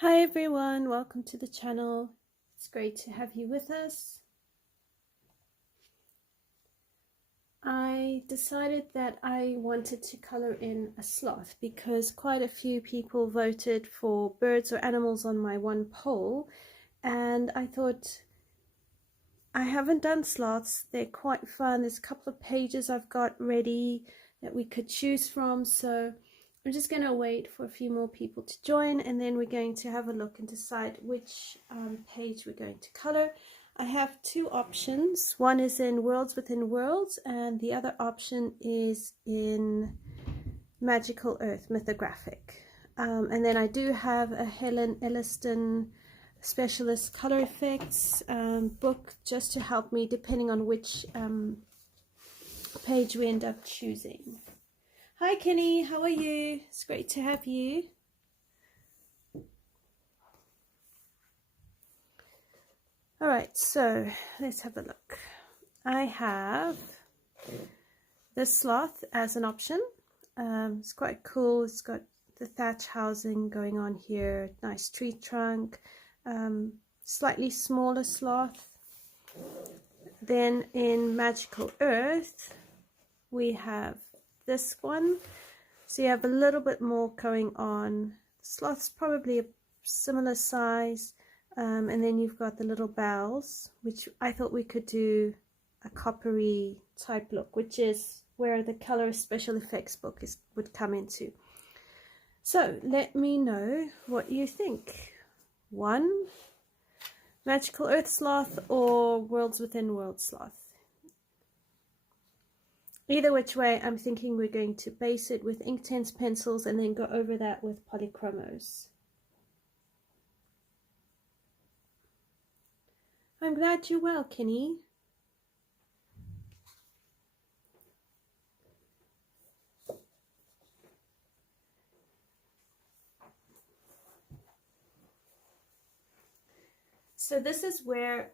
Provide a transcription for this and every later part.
Hi everyone, welcome to the channel. It's great to have you with us. I decided that I wanted to color in a sloth because quite a few people voted for birds or animals on my one poll, and I thought I haven't done sloths. They're quite fun. There's a couple of pages I've got ready that we could choose from, so I'm just going to wait for a few more people to join, and then we're going to have a look and decide which page we're going to color. I have two options. One is in Worlds Within Worlds, and the other option is in Magical Earth, Mythographic. And then I do have a Helen Elliston Specialist Color Effects book just to help me depending on which page we end up choosing. Hi Kenny, how are you? It's great to have you. Alright, so let's have a look. I have the sloth as an option. It's quite cool. It's got the thatch housing going on here, nice tree trunk, slightly smaller sloth. Then in Magical Earth, we have this one, so you have a little bit more going on. Sloth's probably a similar size, and then you've got the little bells, which I thought we could do a coppery type look, which is where the color special effects book would come into. So let me know what you think. One, Magical Earth sloth or Worlds Within Worlds sloth. Either which way, I'm thinking we're going to base it with Inktense pencils and then go over that with Polychromos. I'm glad you're well, Kenny. So this is where,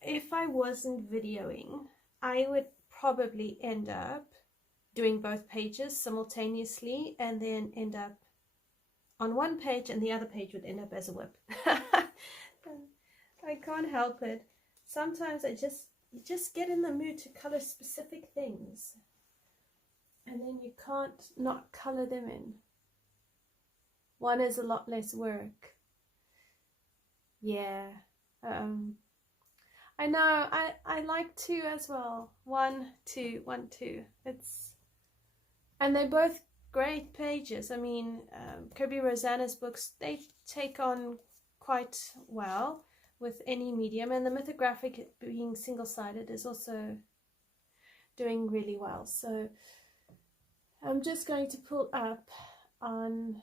if I wasn't videoing, I would probably end up doing both pages simultaneously and then end up on one page and the other page would end up as a whip. I can't help it. Sometimes you just get in the mood to color specific things and then you can't not color them in. One is a lot less work. Yeah. I know, I like two as well. 1, 2, 1, 2. And they're both great pages. I mean, Kerby Rosanes books, they take on quite well with any medium, and the Mythographic being single-sided is also doing really well. So I'm just going to pull up on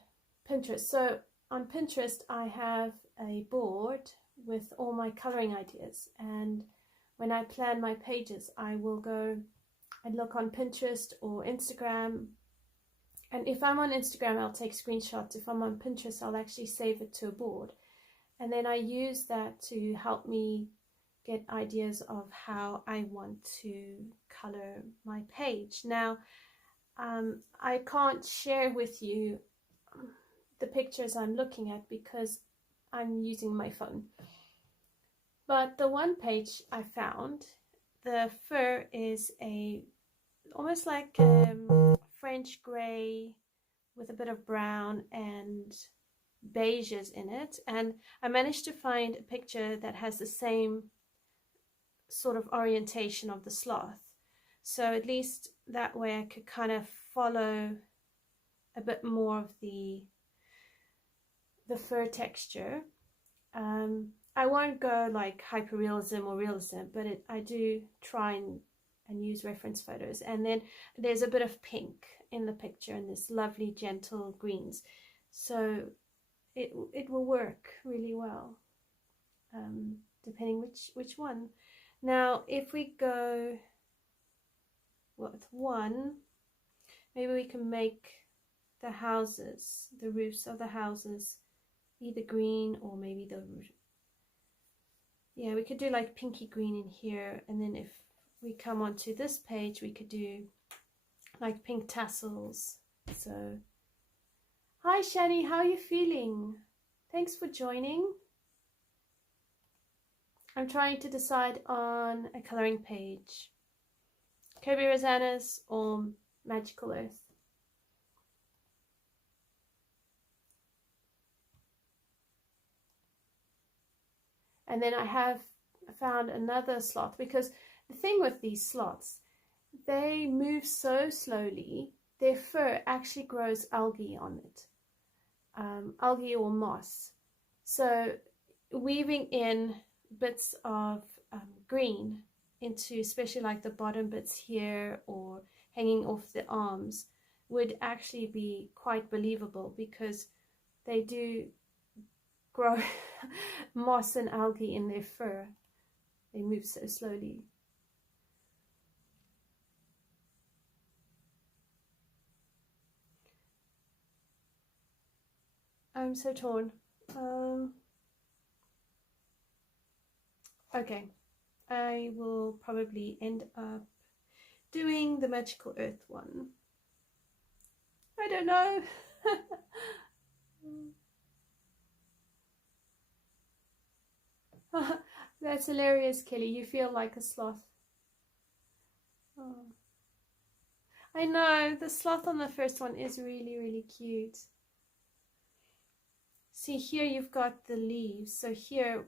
Pinterest. So on Pinterest I have a board with all my coloring ideas, and when I plan my pages I will go and look on Pinterest or Instagram, and if I'm on Instagram I'll take screenshots. If I'm on Pinterest I'll actually save it to a board, and then I use that to help me get ideas of how I want to color my page. Now I can't share with you the pictures I'm looking at because I'm using my phone. But the one page I found, the fur is almost like French gray with a bit of brown and beiges in it, and I managed to find a picture that has the same sort of orientation of the sloth, so at least that way I could kind of follow a bit more of the fur texture. I won't go like hyperrealism or realism, but I do try and use reference photos. And then there's a bit of pink in the picture and this lovely gentle greens, so it will work really well, depending which one. Now if we go with one, maybe we can make the houses, the roofs of the houses, either green or maybe yeah, we could do like pinky green in here, and then if we come onto this page we could do like pink tassels. So hi Shani, how are you feeling? Thanks for joining. I'm trying to decide on a coloring page. Kerby Rosanes or Magical Earth. And then I have found another sloth, because the thing with these sloths, they move so slowly, their fur actually grows algae on it, algae or moss. So weaving in bits of green into, especially like the bottom bits here or hanging off the arms, would actually be quite believable, because they do grow moss and algae in their fur. They move so slowly. I'm so torn. Okay, I will probably end up doing the Magical Earth one. I don't know. That's hilarious, Kelly. You feel like a sloth. Oh. I know, the sloth on the first one is really, really cute. See, here you've got the leaves. So here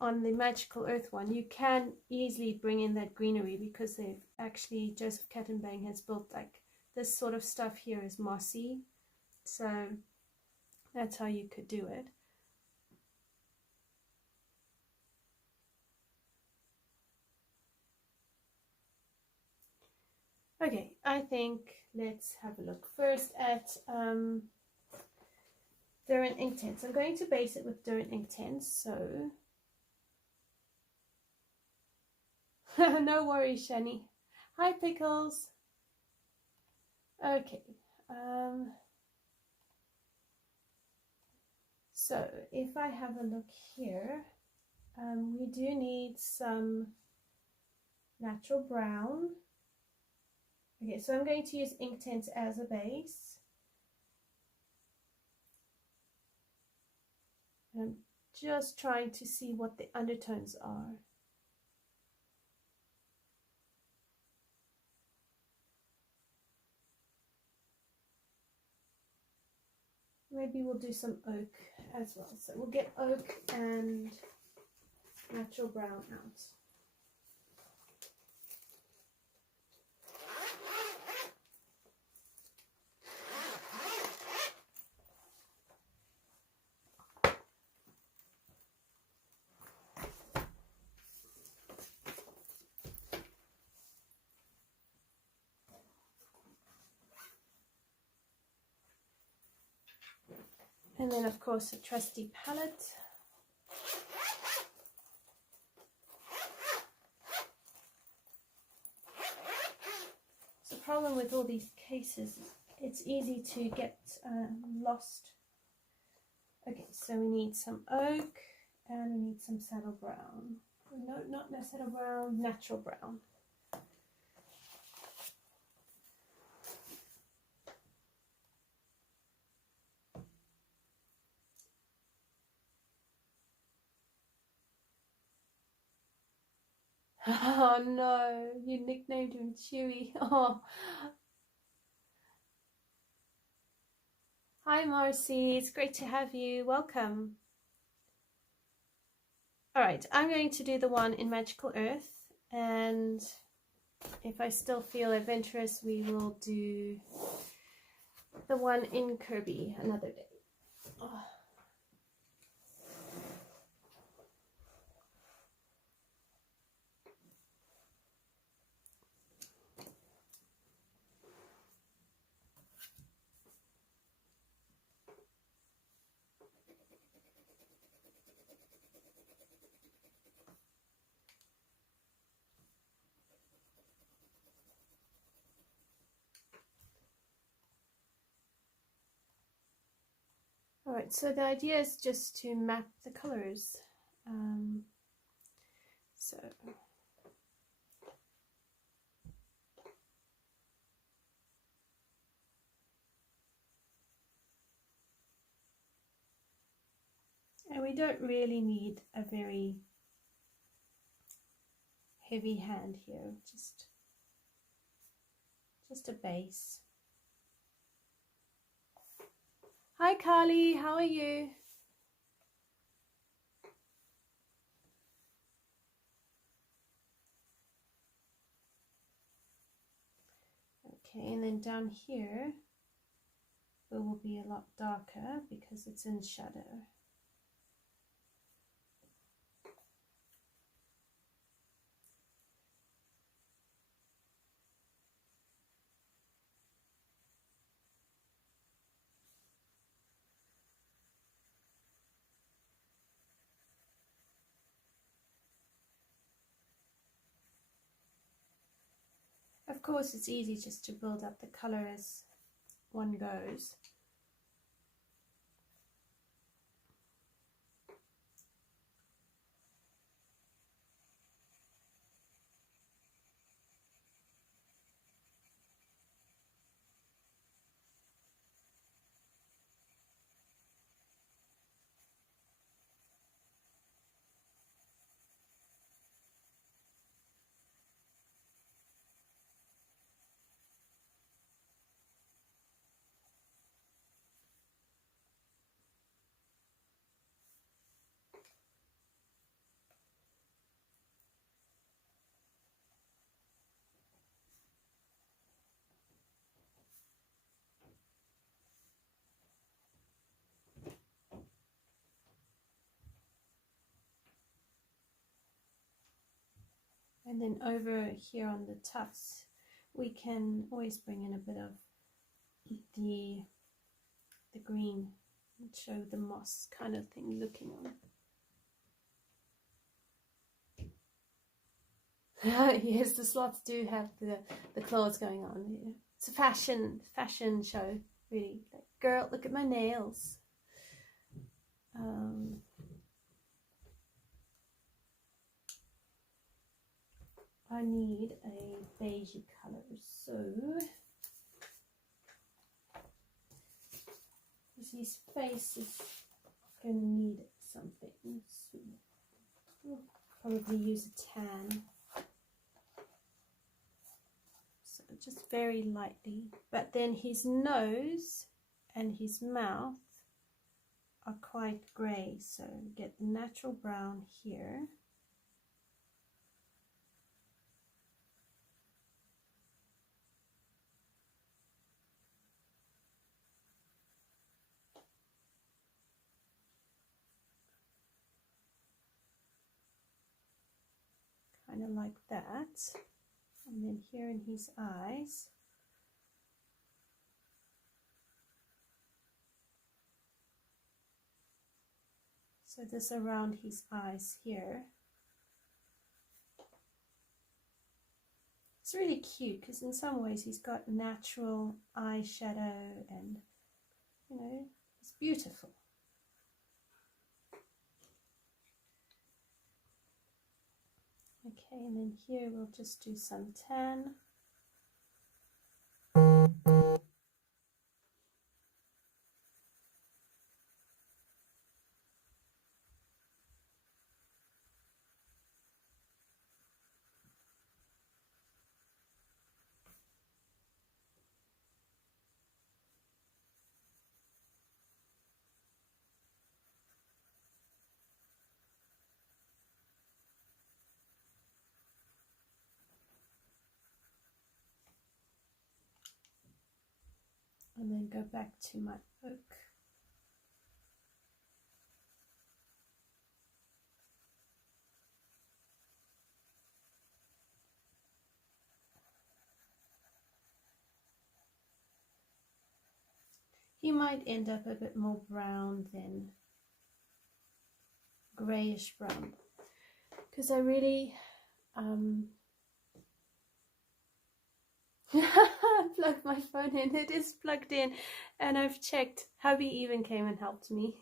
on the Magical Earth one, you can easily bring in that greenery, because they've actually, Joseph Catimbang has built like this sort of stuff here is mossy. So that's how you could do it. Okay, I think let's have a look first at Derwent Inktense. I'm going to base it with Derwent Inktense, so no worries, Shani. Hi, Pickles. Okay, so if I have a look here, we do need some natural brown. Okay, so I'm going to use Inktense as a base. I'm just trying to see what the undertones are. Maybe we'll do some oak as well. So we'll get oak and natural brown out. And then, of course, a trusty palette. So the problem with all these cases, it's easy to get lost. Okay, so we need some oak and we need some saddle brown. No, not saddle brown, natural brown. Oh no, you nicknamed him Chewy. Oh. Hi Marcy, it's great to have you. Welcome. Alright, I'm going to do the one in Magical Earth, and if I still feel adventurous, we will do the one in Kerby another day. Oh. Alright, so the idea is just to map the colors. So And we don't really need a very heavy hand here, just a base. Hi Carly, how are you? Okay, and then down here it will be a lot darker because it's in shadow. Of course, it's easy just to build up the color as one goes. And then over here on the tufts, we can always bring in a bit of the green and show the moss kind of thing looking on. Yes, the sloths do have the claws going on here. It's a fashion show, really. Like, girl, look at my nails. I need a beigey color, so his face is going to need something, so we'll probably use a tan. So just very lightly, but then his nose and his mouth are quite grey, so get the natural brown here. Kind of like that. And then here in his eyes, so this around his eyes here. It's really cute because in some ways he's got natural eyeshadow and, you know, it's beautiful. Okay, and then here we'll just do some tan. And then go back to my oak. He might end up a bit more brown than grayish brown, because I really plugged my phone in. It is plugged in, and I've checked. Hubby even came and helped me.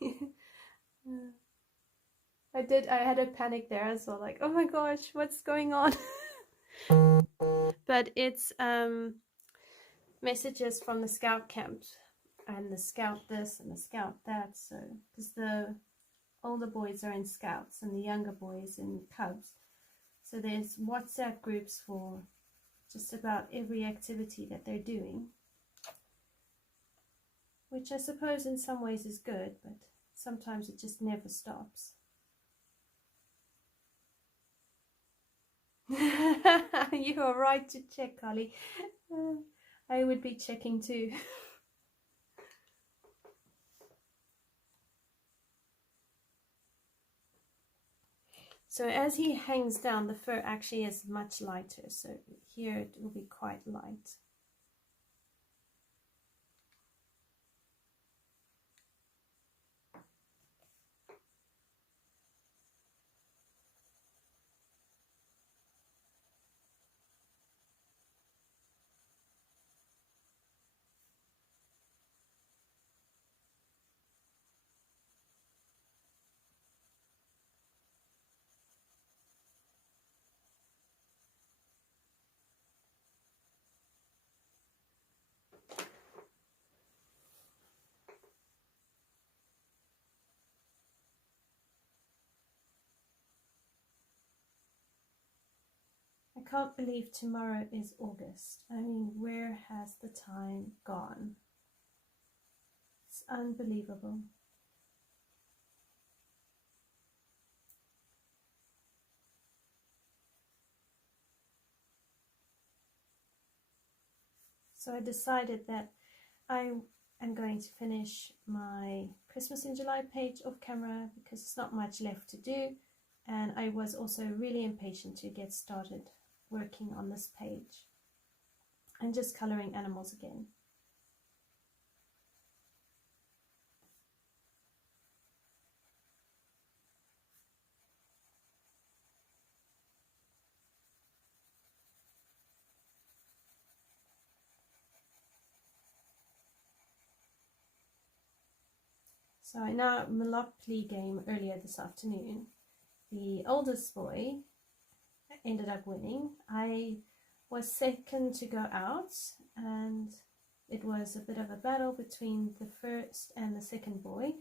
I had a panic there as well, like, oh my gosh, what's going on? But it's messages from the scout camp, and the scout this and the scout that. So because older boys are in scouts and the younger boys in cubs. So there's WhatsApp groups for just about every activity that they're doing, which I suppose in some ways is good, but sometimes it just never stops. You are right to check, Carly. I would be checking too. So as he hangs down, the fur actually is much lighter. So here it will be quite light. I can't believe tomorrow is August. I mean, where has the time gone? It's unbelievable. So I decided that I am going to finish my Christmas in July page off camera because there's not much left to do, and I was also really impatient to get started working on this page and just coloring animals again. So in our Monopoly game earlier this afternoon, the oldest boy ended up winning. I was second to go out, and it was a bit of a battle between the first and the second boy,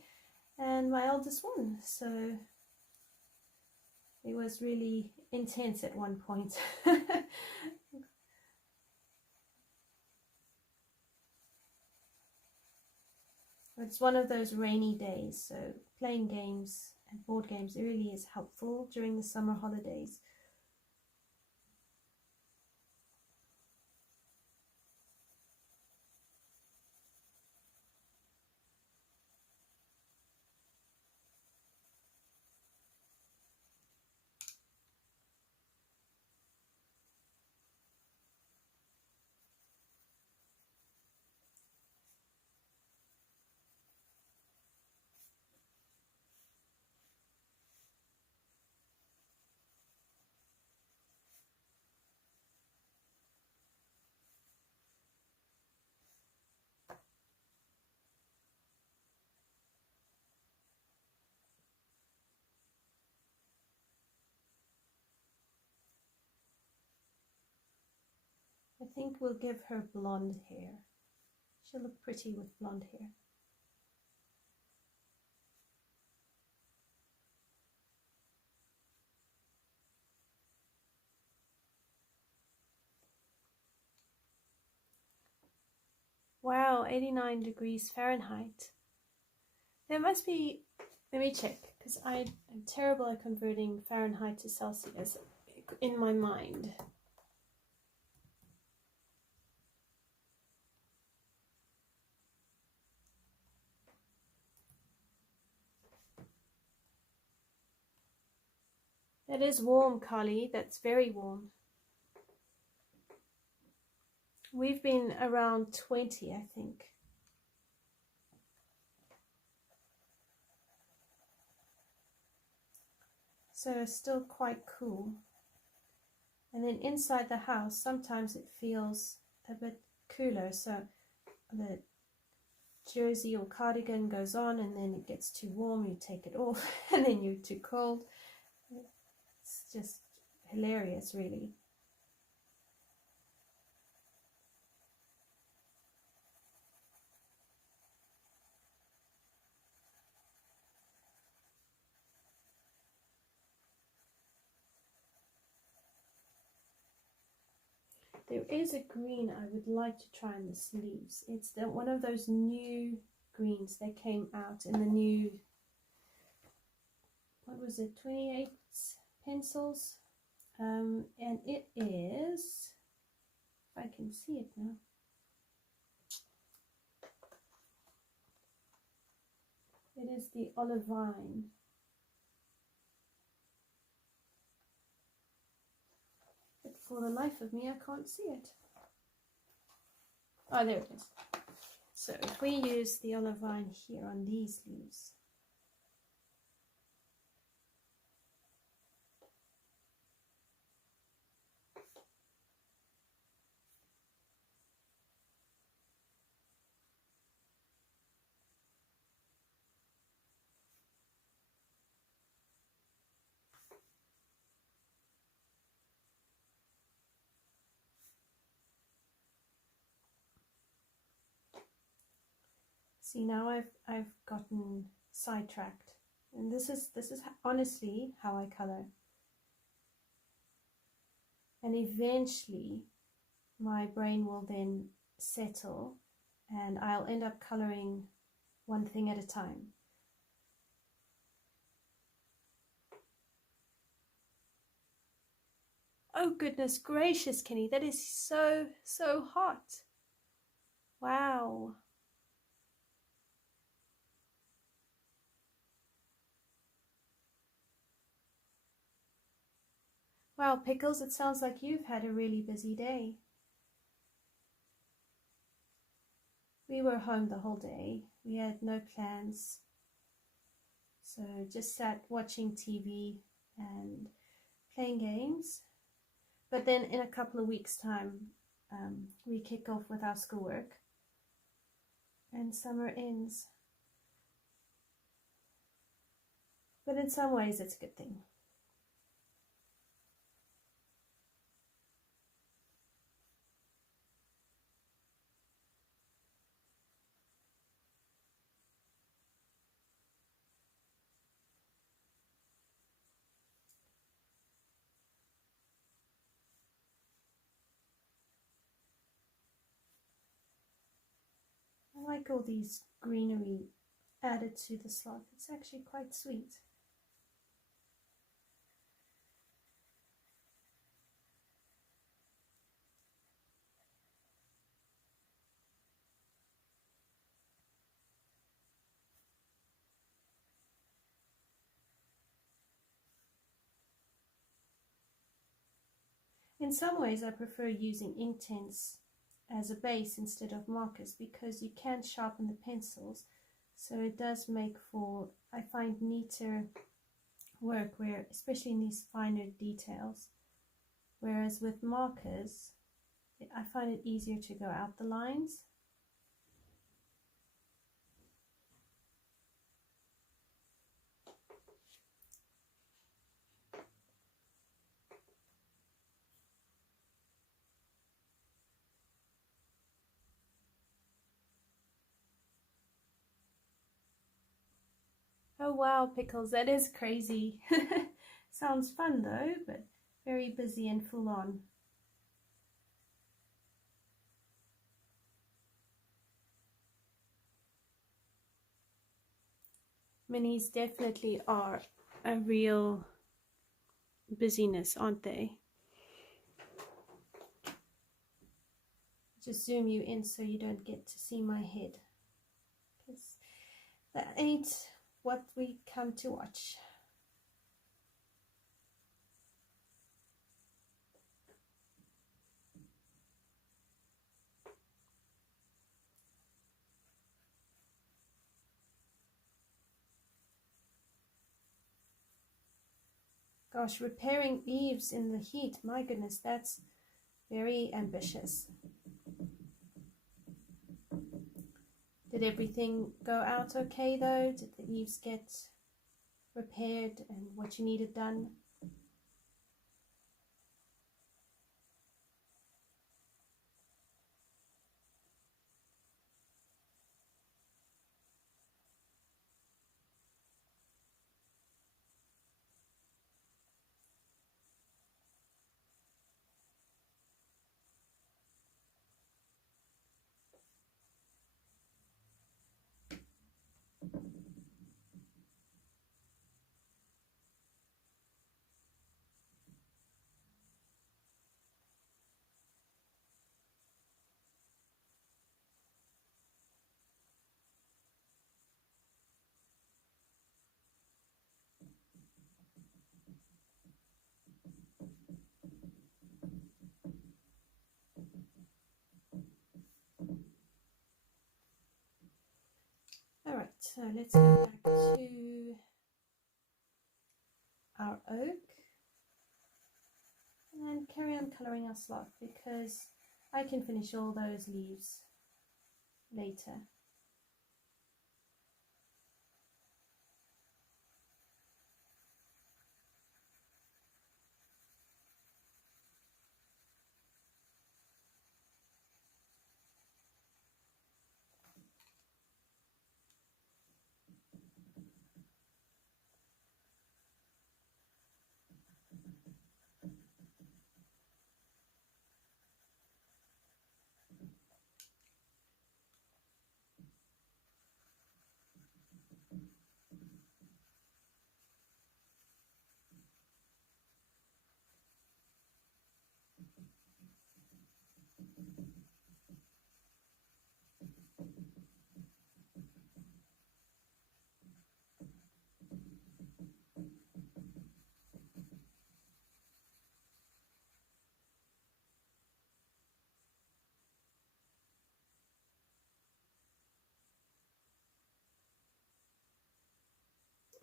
and my eldest won. So it was really intense at one point. It's one of those rainy days, so playing games and board games really is helpful during the summer holidays. I think we'll give her blonde hair. She'll look pretty with blonde hair. Wow, 89 degrees Fahrenheit. There must be, let me check, because I'm terrible at converting Fahrenheit to Celsius in my mind. That is warm, Carly. That's very warm. We've been around 20, I think. So it's still quite cool. And then inside the house, sometimes it feels a bit cooler. So the jersey or cardigan goes on, and then it gets too warm, you take it off, and then you're too cold. It's just hilarious, really. There is a green I would like to try in the sleeves. It's one of those new greens that came out in the new, what was it, 28 pencils. And it is, if I can see it now, it is the olivine. But for the life of me, I can't see it. Oh, there it is. So if we use the olivine here on these leaves, see, now I've gotten sidetracked, and this is honestly how I color. And eventually my brain will then settle and I'll end up coloring one thing at a time. Oh goodness gracious, Kenny, that is so hot. Wow. Wow, Pickles, it sounds like you've had a really busy day. We were home the whole day. We had no plans. So just sat watching TV and playing games. But then in a couple of weeks' time, we kick off with our schoolwork and summer ends. But in some ways, it's a good thing. I like all these greenery added to the sloth. It's actually quite sweet. In some ways, I prefer using Inktense as a base instead of markers because you can sharpen the pencils, so it does make for, I find, neater work, where especially in these finer details, whereas with markers I find it easier to go out the lines. Oh wow, Pickles, that is crazy. Sounds fun though, but very busy and full on. Minis definitely are a real busyness, aren't they? Just zoom you in so you don't get to see my head, because that ain't what we come to watch. Gosh, repairing leaves in the heat, my goodness, that's very ambitious. Did everything go out okay though? Did the leaves get repaired and what you needed done? So let's go back to our oak and carry on colouring our sloth, because I can finish all those leaves later.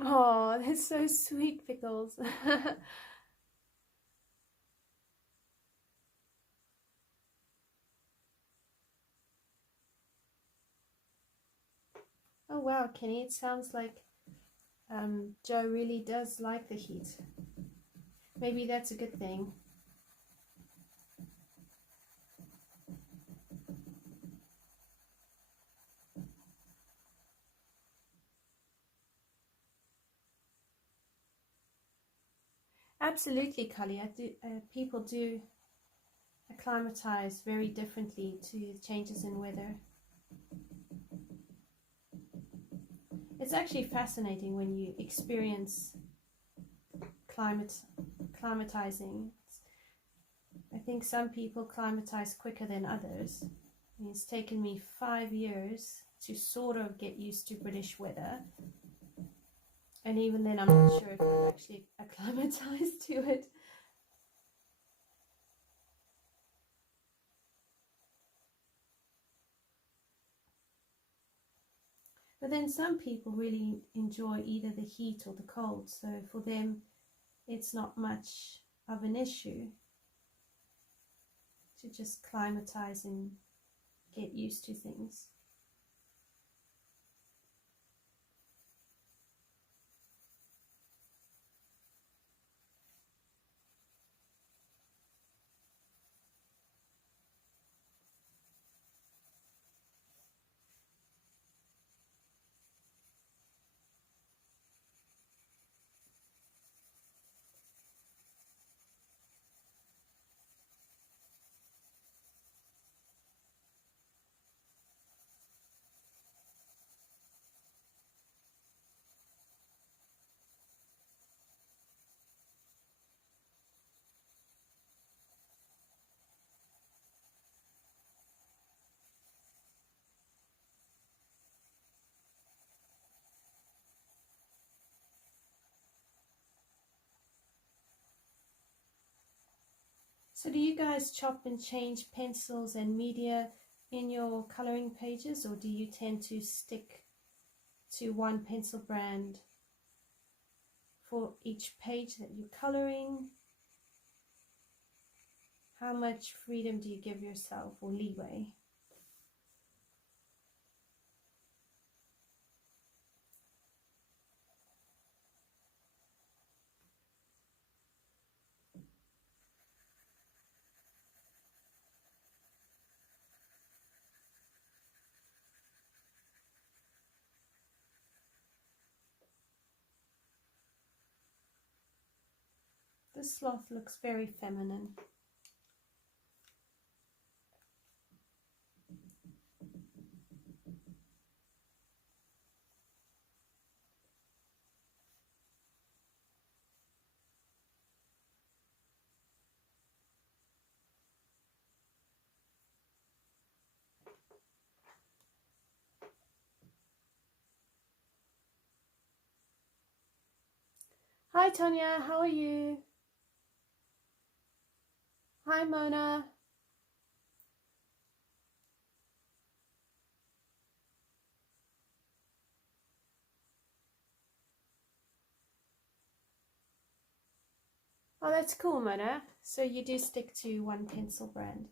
Oh, that's so sweet, Pickles. Oh wow, Kenny, it sounds like Joe really does like the heat. Maybe that's a good thing. Absolutely, Cully. People do acclimatize very differently to changes in weather. It's actually fascinating when you experience climatizing. I think some people climatize quicker than others. And it's taken me 5 years to sort of get used to British weather. And even then, I'm not sure if I've actually acclimatized to it. But then some people really enjoy either the heat or the cold. So for them, it's not much of an issue to just climatize and get used to things. So do you guys chop and change pencils and media in your coloring pages, or do you tend to stick to one pencil brand for each page that you're coloring? How much freedom do you give yourself, or leeway? The sloth looks very feminine. Hi Tanya, how are you? Hi Mona. Oh, that's cool, Mona. So you do stick to one pencil brand.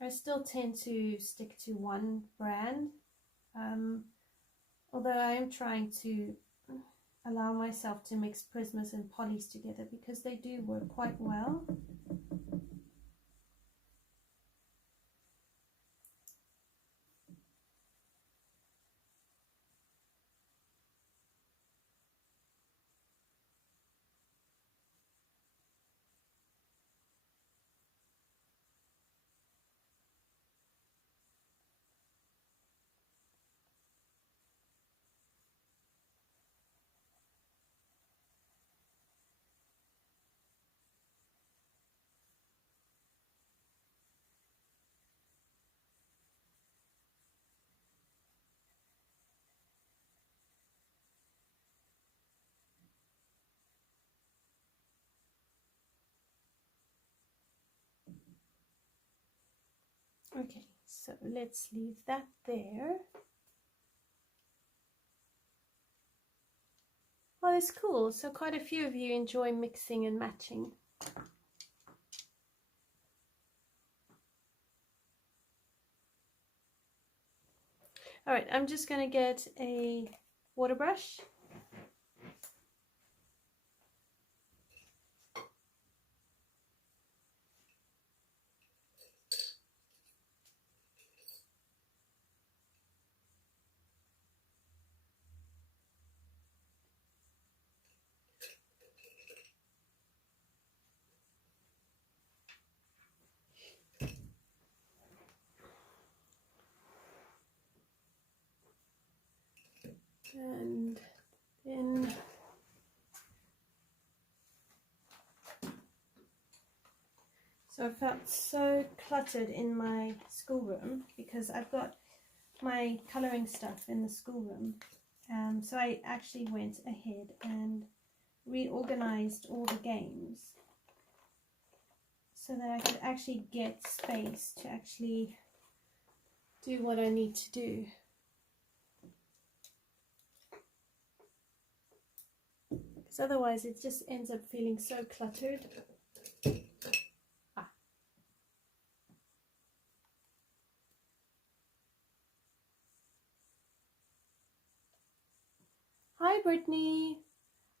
I still tend to stick to one brand, although I am trying to allow myself to mix prismas and polys together because they do work quite well. Okay, so let's leave that there. Oh, that's cool. So quite a few of you enjoy mixing and matching. All right, I'm just going to get a water brush. And then so I felt so cluttered in my schoolroom because I've got my colouring stuff in the schoolroom. So I actually went ahead and reorganized all the games so that I could actually get space to actually do what I need to do. Because otherwise it just ends up feeling so cluttered. Hi Brittany,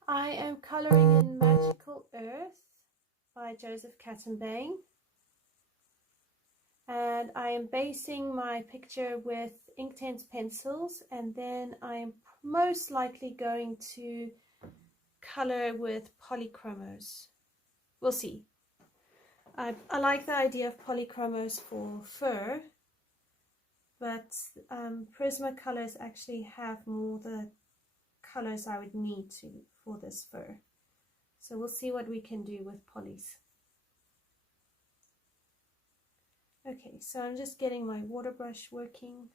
I am colouring in Magical Earth by Joseph Catimbang, and I am basing my picture with Inktense pencils, and then I am most likely going to colour with Polychromos. We'll see. I like the idea of Polychromos for fur, but Prismacolors actually have more the colors I would need to for this fur. So we'll see what we can do with polys. Okay, so I'm just getting my water brush working.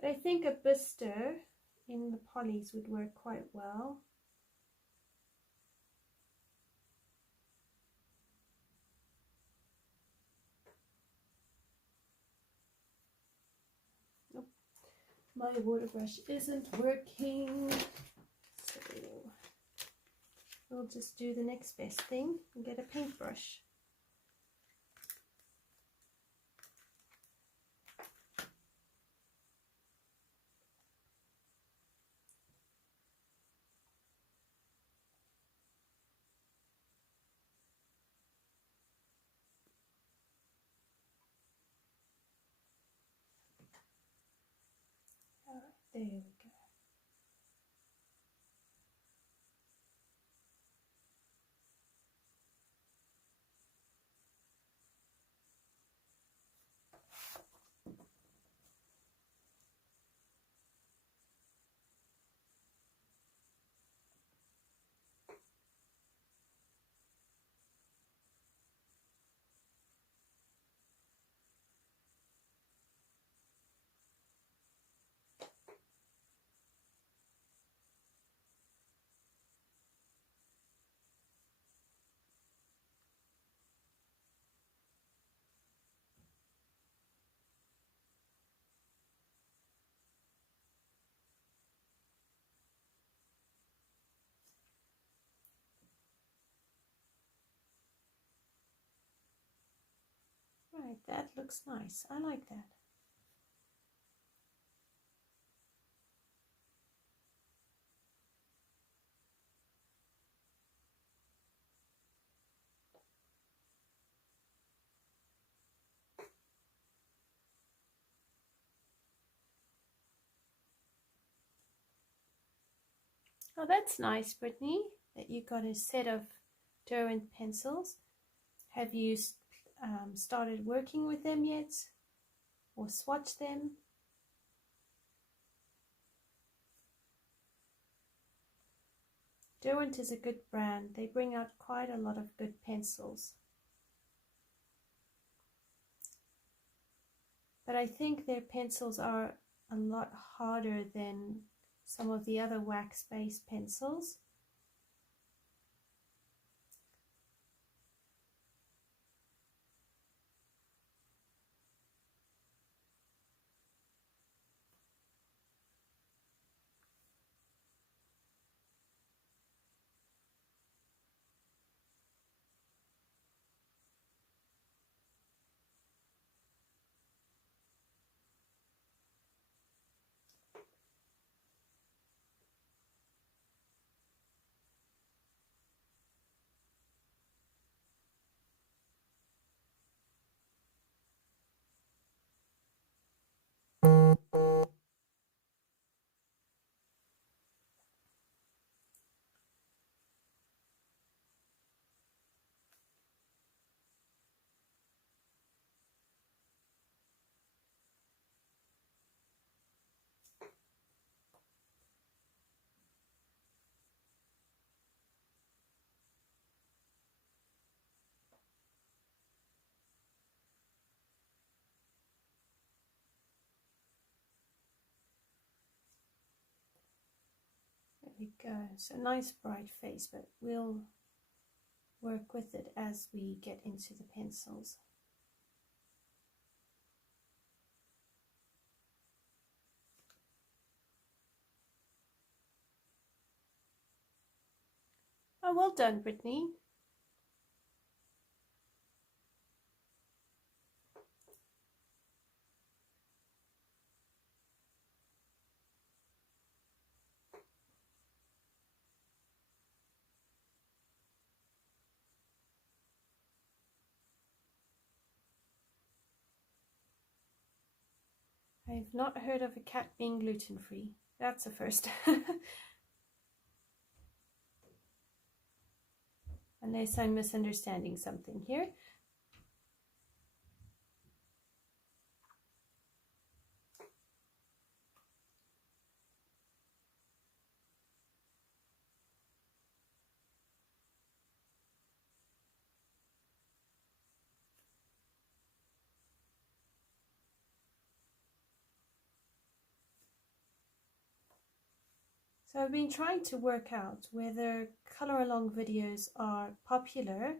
But I think a blister in the polys would work quite well. Nope, my water brush isn't working. So we'll just do the next best thing and get a paintbrush. There we go. that looks nice. I like that. Oh, that's nice, Brittany, that you got a set of Derwent pencils. Have you started working with them yet, or swatched them? Derwent is a good brand. They bring out quite a lot of good pencils. But I think their pencils are a lot harder than some of the other wax-based pencils. There we go. So nice bright face, but we'll work with it as we get into the pencils. Oh, well done, Brittany. I've not heard of a cat being gluten-free. That's a first. Unless I'm misunderstanding something here. So I've been trying to work out whether color along videos are popular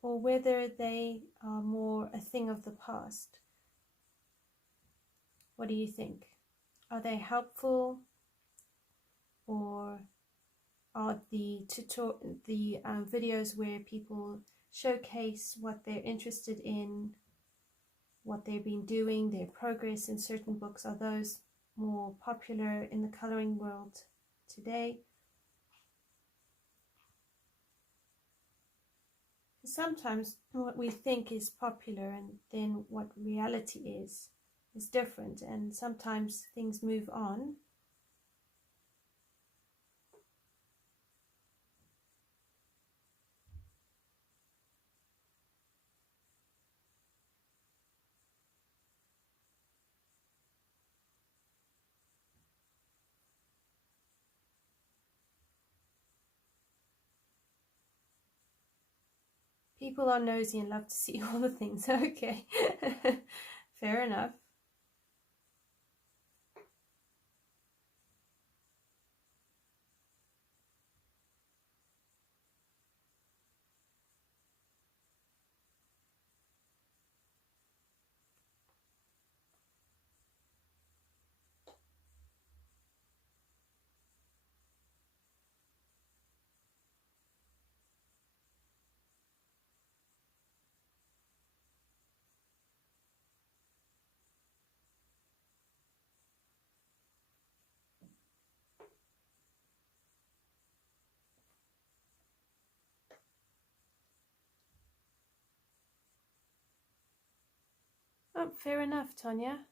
or whether they are more a thing of the past. What do you think? Are they helpful, or are the videos where people showcase what they're interested in, what they've been doing, their progress in certain books, are those more popular in the coloring world today? Sometimes what we think is popular and then what reality is different, and sometimes things move on. People are nosy and love to see all the things. Okay, fair enough. Oh, fair enough, Tanya.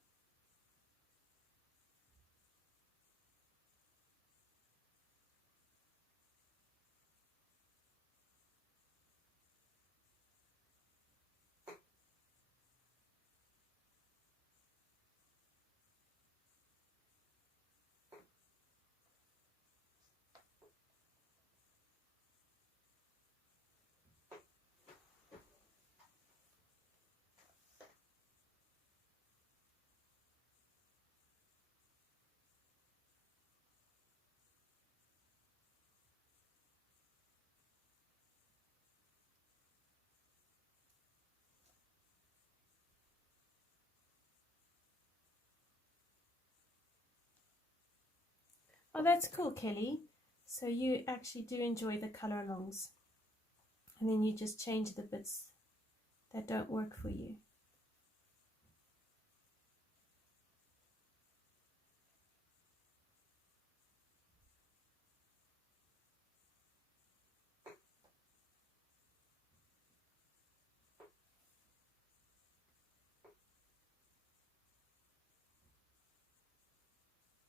Oh, that's cool, Kelly. So you actually do enjoy the color alongs, and then you just change the bits that don't work for you.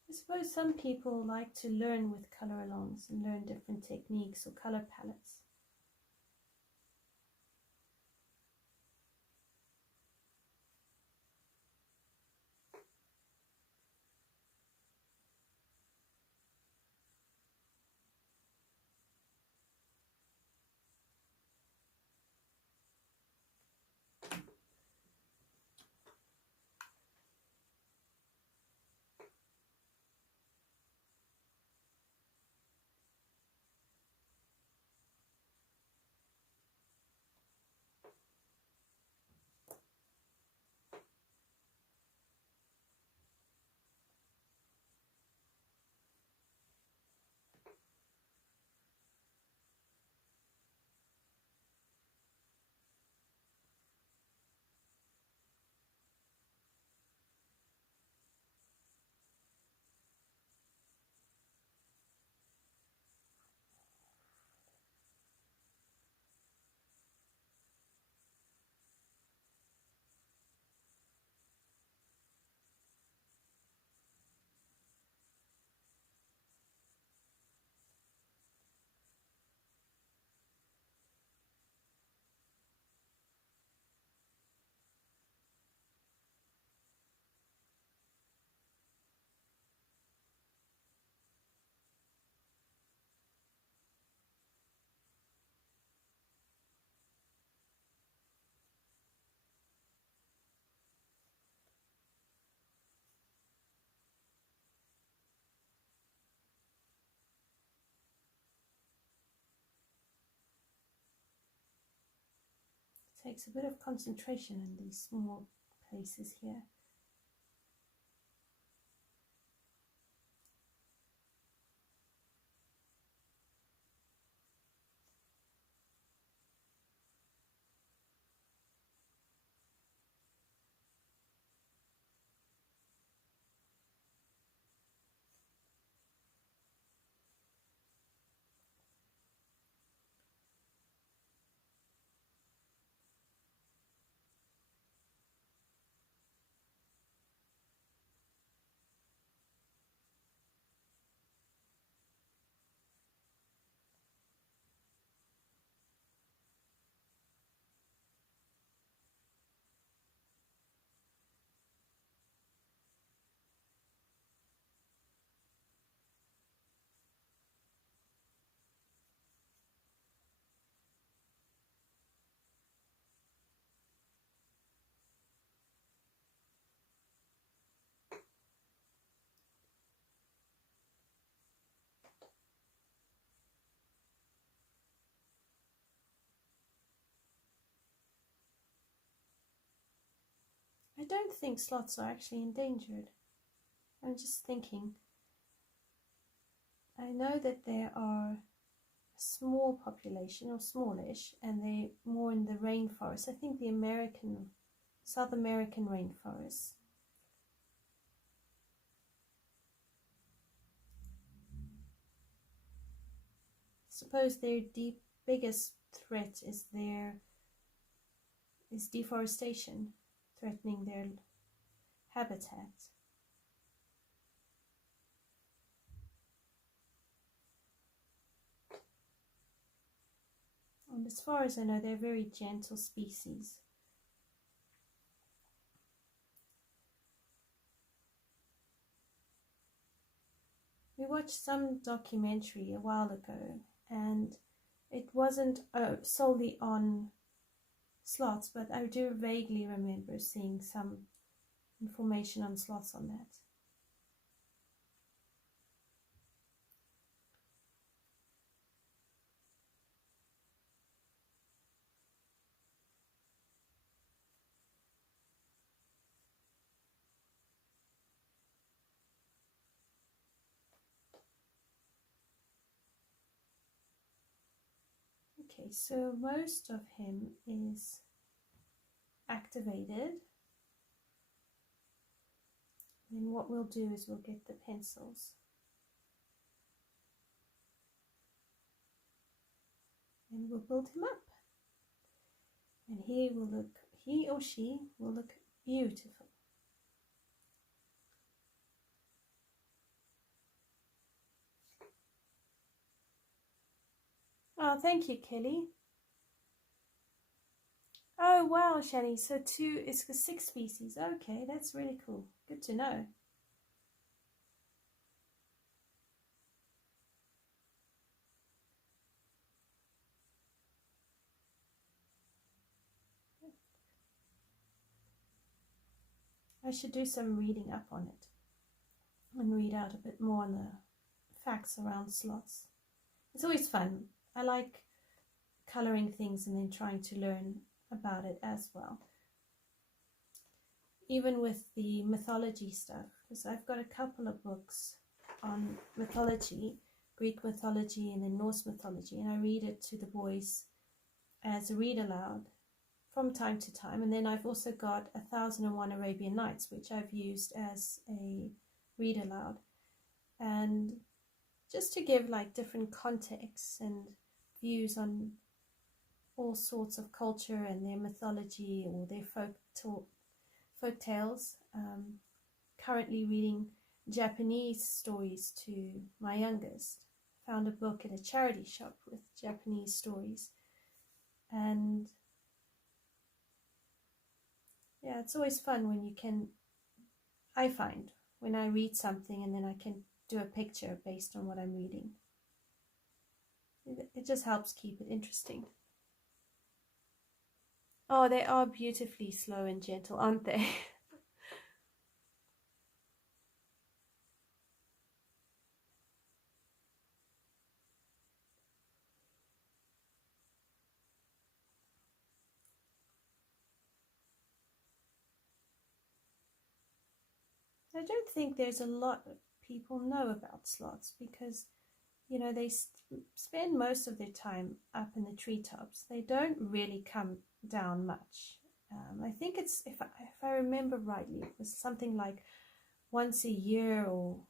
I suppose some people like to learn with color alongs and learn different techniques or color palettes. It takes a bit of concentration in these small places here. I don't think sloths are actually endangered. I'm just thinking. I know that there are a small population, or smallish, and they're more in the rainforest. I think the South American rainforests. I suppose their biggest threat is deforestation, threatening their habitat. And as far as I know, they're very gentle species. We watched some documentary a while ago, and it wasn't solely on sloths, but I do vaguely remember seeing some information on sloths on that. Okay, so most of him is activated. Then what we'll do is we'll get the pencils. And we'll build him up. And he or she will look beautiful. Oh, thank you, Kelly. Oh, wow, Shani. So it's for 6 species. Okay, that's really cool. Good to know. I should do some reading up on it and read out a bit more on the facts around sloths. It's always fun. I like coloring things and then trying to learn about it as well. Even with the mythology stuff, because I've got a couple of books on mythology, Greek mythology and then Norse mythology, and I read it to the boys as a read aloud from time to time. And then I've also got 1001 Arabian Nights, which I've used as a read aloud, and just to give like different contexts and views on all sorts of culture and their mythology or their folk tales. Currently reading Japanese stories to my youngest. Found a book at a charity shop with Japanese stories, and yeah, it's always fun when you can, I find, when I read something and then I can do a picture based on what I'm reading. It just helps keep it interesting. Oh, they are beautifully slow and gentle, aren't they? I don't think there's a lot of people know about sloths because, you know, they spend most of their time up in the treetops. They don't really come down much. I think it's, if I remember rightly, it was something like once a year or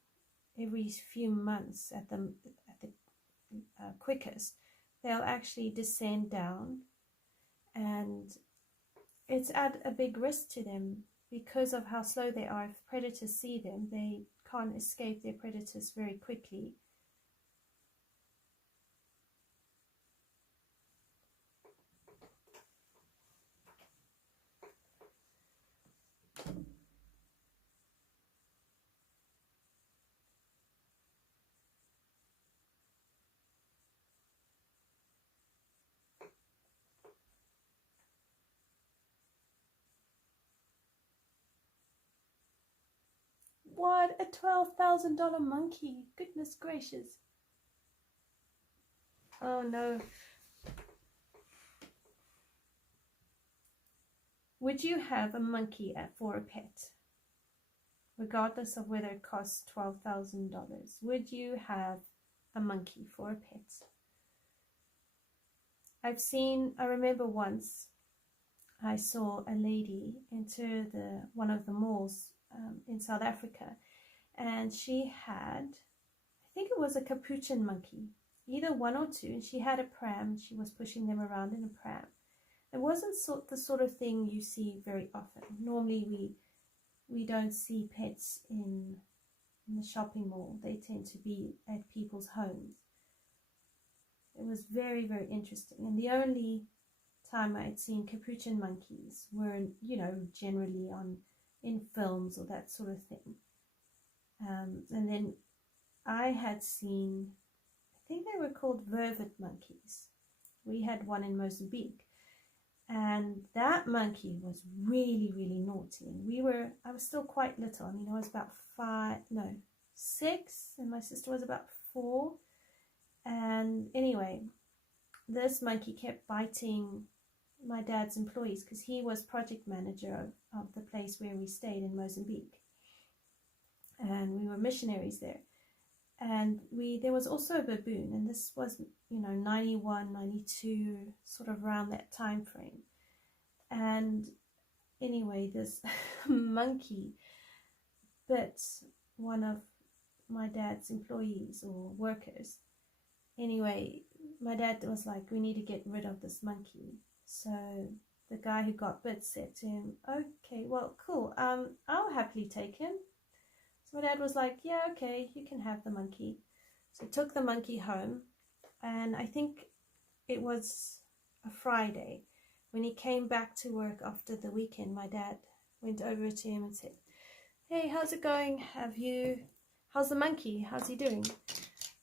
every few months at the quickest, they'll actually descend down, and it's at a big risk to them because of how slow they are. If predators see them, they can't escape their predators very quickly. What? A $12,000 monkey? Goodness gracious. Oh no. Would you have a monkey for a pet? Regardless of whether it costs $12,000, would you have a monkey for a pet? I remember once I saw a lady enter one of the malls in South Africa, and she had, I think it was a capuchin monkey, either one or two, and she had a pram. She was pushing them around in a pram. it wasn't the sort of thing you see very often. Normally we don't see pets in the shopping mall. They tend to be at people's homes. It was very, very interesting. And the only time I had seen capuchin monkeys were, you know, generally in films or that sort of thing. And then I had seen, I think they were called vervet monkeys. We had one in Mozambique. And that monkey was really, really naughty. And I was still quite little. I mean, I was about 6, and my sister was about 4. And anyway, this monkey kept biting my dad's employees because he was project manager of the place where we stayed in Mozambique. And we were missionaries there. And there was also a baboon, and this was, you know, 91, 92, sort of around that time frame. And anyway, this monkey bit one of my dad's employees or workers. Anyway, my dad was like, we need to get rid of this monkey. So the guy who got bit said to him, okay, well, cool, I'll happily take him. So my dad was like, yeah, okay, you can have the monkey. So he took the monkey home, and I think it was a Friday. When he came back to work after the weekend, my dad went over to him and said, hey, how's it going? How's the monkey? How's he doing?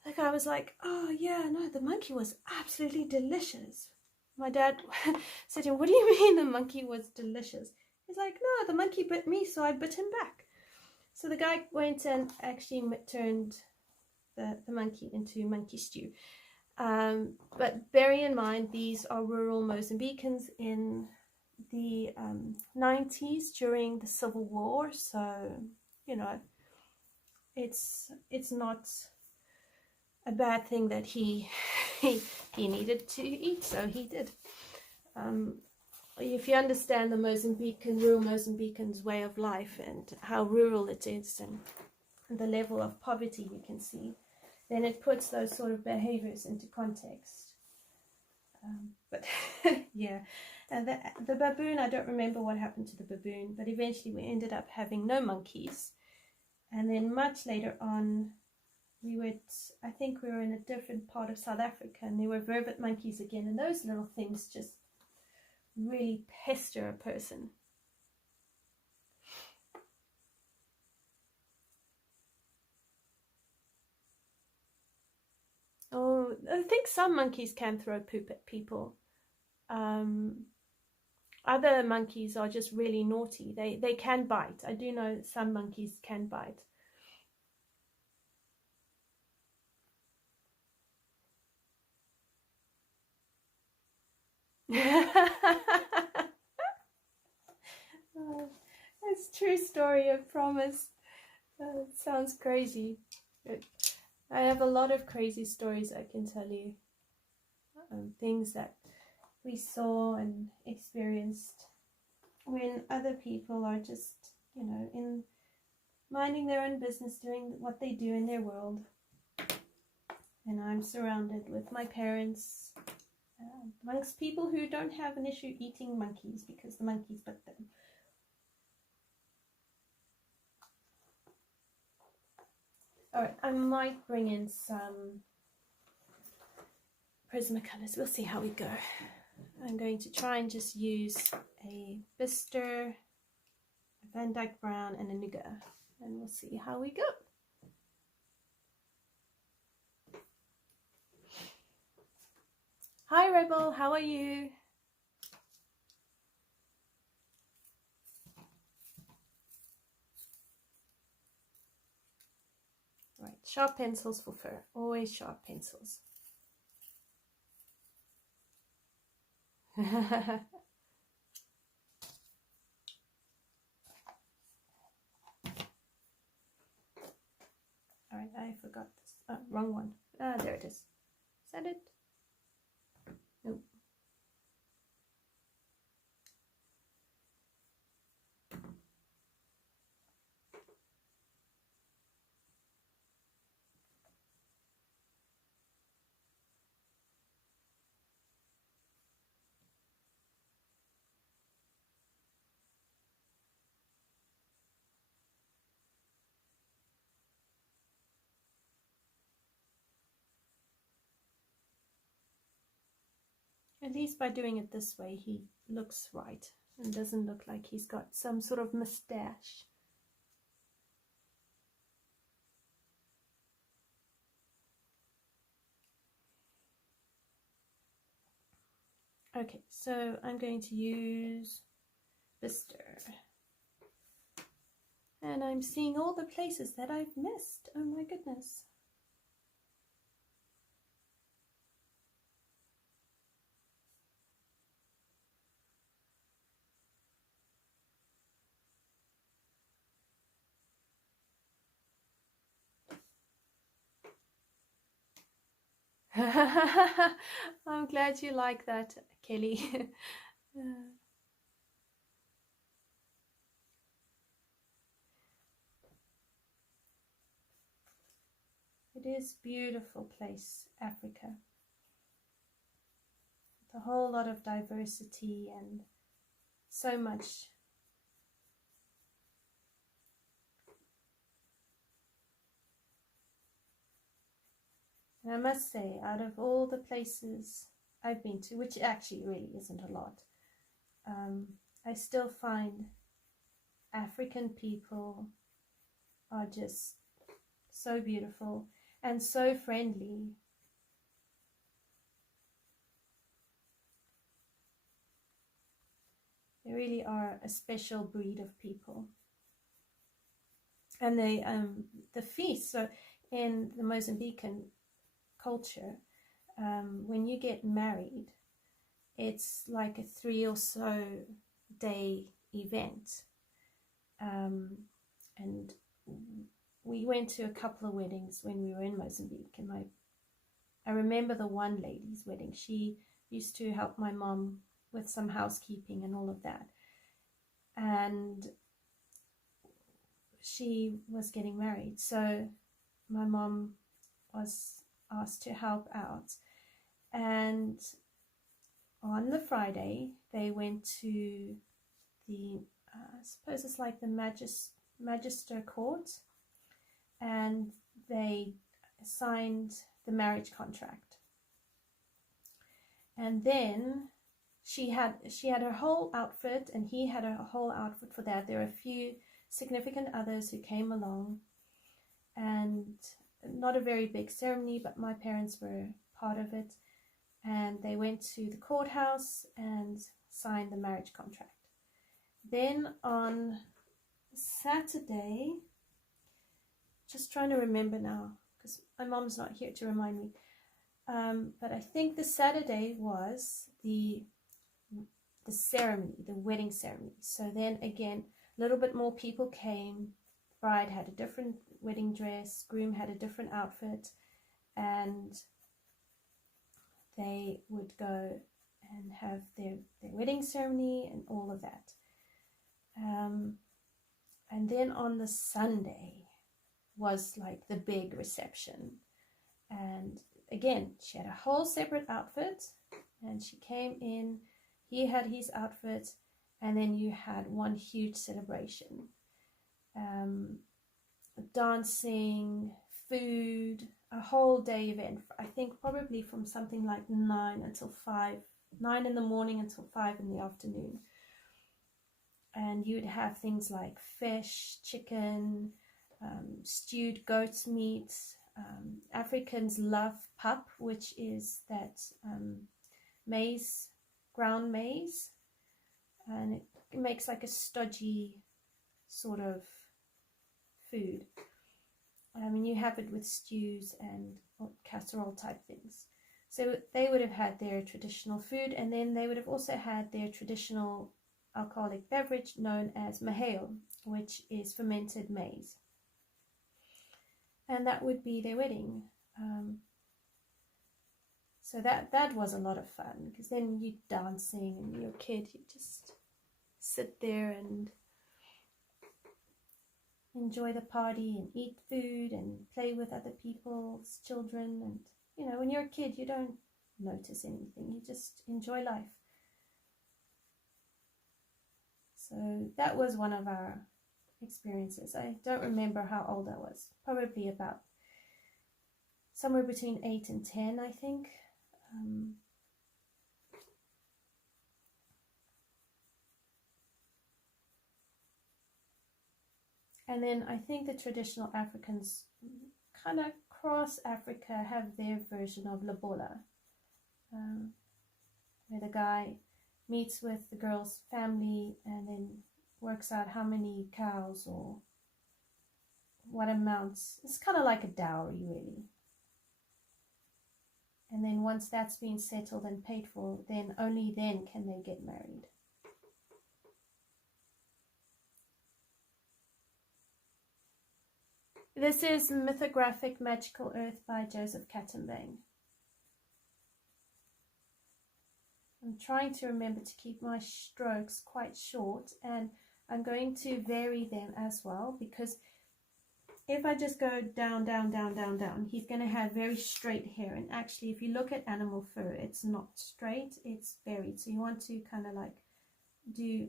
The guy was like, oh yeah, no, the monkey was absolutely delicious. My dad said to him, what do you mean the monkey was delicious? He's like, no, the monkey bit me, so I bit him back. So the guy went and actually turned the monkey into monkey stew. But bear in mind, these are rural Mozambicans in the 90s during the Civil War. So, you know, it's not a bad thing that he needed to eat, so he did. If you understand the rural Mozambicans' way of life and how rural it is and the level of poverty you can see, then it puts those sort of behaviors into context. But yeah, and the baboon, I don't remember what happened to the baboon, but eventually we ended up having no monkeys. And then much later on, I think we were in a different part of South Africa, and there were vervet monkeys again, and those little things just really pester a person. Oh, I think some monkeys can throw poop at people. Other monkeys are just really naughty. They can bite. I do know some monkeys can bite. Oh, it's a true story, I promise. It sounds crazy. I have a lot of crazy stories I can tell you. Things that we saw and experienced when other people are just, you know, in minding their own business, doing what they do in their world. And I'm surrounded with my parents, amongst people who don't have an issue eating monkeys because the monkeys bit them. Alright, I might bring in some Prismacolors. We'll see how we go. I'm going to try and just use a Bister, a Van Dyke Brown, and a Nougat, and we'll see how we go. Hi Rebel, how are you? Right, sharp pencils for fur. Always sharp pencils. Alright, I forgot this. Oh, wrong one. Ah, there it is. Is that it? Nope. At least by doing it this way, he looks right and doesn't look like he's got some sort of mustache. Okay, so I'm going to use Bister. And I'm seeing all the places that I've missed. Oh my goodness. I'm glad you like that, Kelly. It is a beautiful place, Africa. A whole lot of diversity and so much. And I must say, out of all the places I've been to, which actually really isn't a lot, I still find African people are just so beautiful and so friendly. They really are a special breed of people. And they, the feast, so in the Mozambican culture, when you get married, it's like a 3 or so day event. And we went to a couple of weddings when we were in Mozambique, and I remember the one lady's wedding. She used to help my mom with some housekeeping and all of that, and she was getting married, so my mom was asked to help out. And on the Friday they went to the I suppose it's like the Magister Court, and they signed the marriage contract. And then she had her whole outfit, and he had a whole outfit for that. There were a few significant others who came along, and not a very big ceremony, but my parents were part of it. And they went to the courthouse and signed the marriage contract. Then on Saturday, just trying to remember now because my mom's not here to remind me, but I think the Saturday was the ceremony, the wedding ceremony. So then again, a little bit more people came. Bride had a different wedding dress, groom had a different outfit, and they would go and have their wedding ceremony and all of that. And then on the Sunday was like the big reception. And again, she had a whole separate outfit, and she came in, he had his outfit, and then you had one huge celebration. Dancing, food, a whole day event. I think probably from something like 9 in the morning until 5 in the afternoon. And you would have things like fish, chicken, stewed goat's meat. Africans love pap, which is that maize, ground maize, and it makes like a stodgy sort of food. You have it with stews and casserole type things. So they would have had their traditional food, and then they would have also had their traditional alcoholic beverage known as maheo, which is fermented maize. And that would be their wedding. So that was a lot of fun, because then you're dancing and you're a kid, you just sit there and enjoy the party and eat food and play with other people's children. And when you're a kid, you don't notice anything, you just enjoy life. So that was one of our experiences. I don't remember how old I was, probably about somewhere between 8 and 10, I think. And then I think the traditional Africans kind of across Africa have their version of lobola, where the guy meets with the girl's family and then works out how many cows or what amounts. It's kind of like a dowry, really. And then once that's been settled and paid for, then only then can they get married. This is Mythographic Magical Earth by Joseph Catimbang. I'm trying to remember to keep my strokes quite short, and I'm going to vary them as well, because if I just go down, down, down, down, down, he's going to have very straight hair. And actually, if you look at animal fur, it's not straight, it's varied. So you want to kind of like do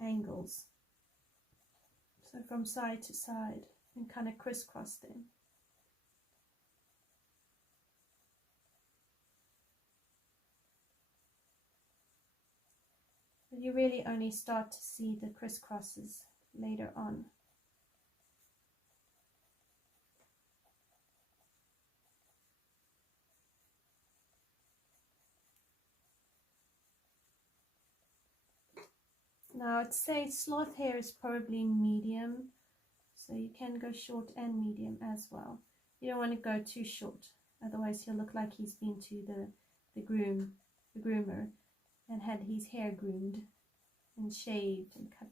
angles. So from side to side and kind of crisscross them. But you really only start to see the crisscrosses later on. Now I'd say sloth hair is probably medium, so you can go short and medium as well. You don't want to go too short, otherwise he'll look like he's been to the groomer and had his hair groomed and shaved and cut.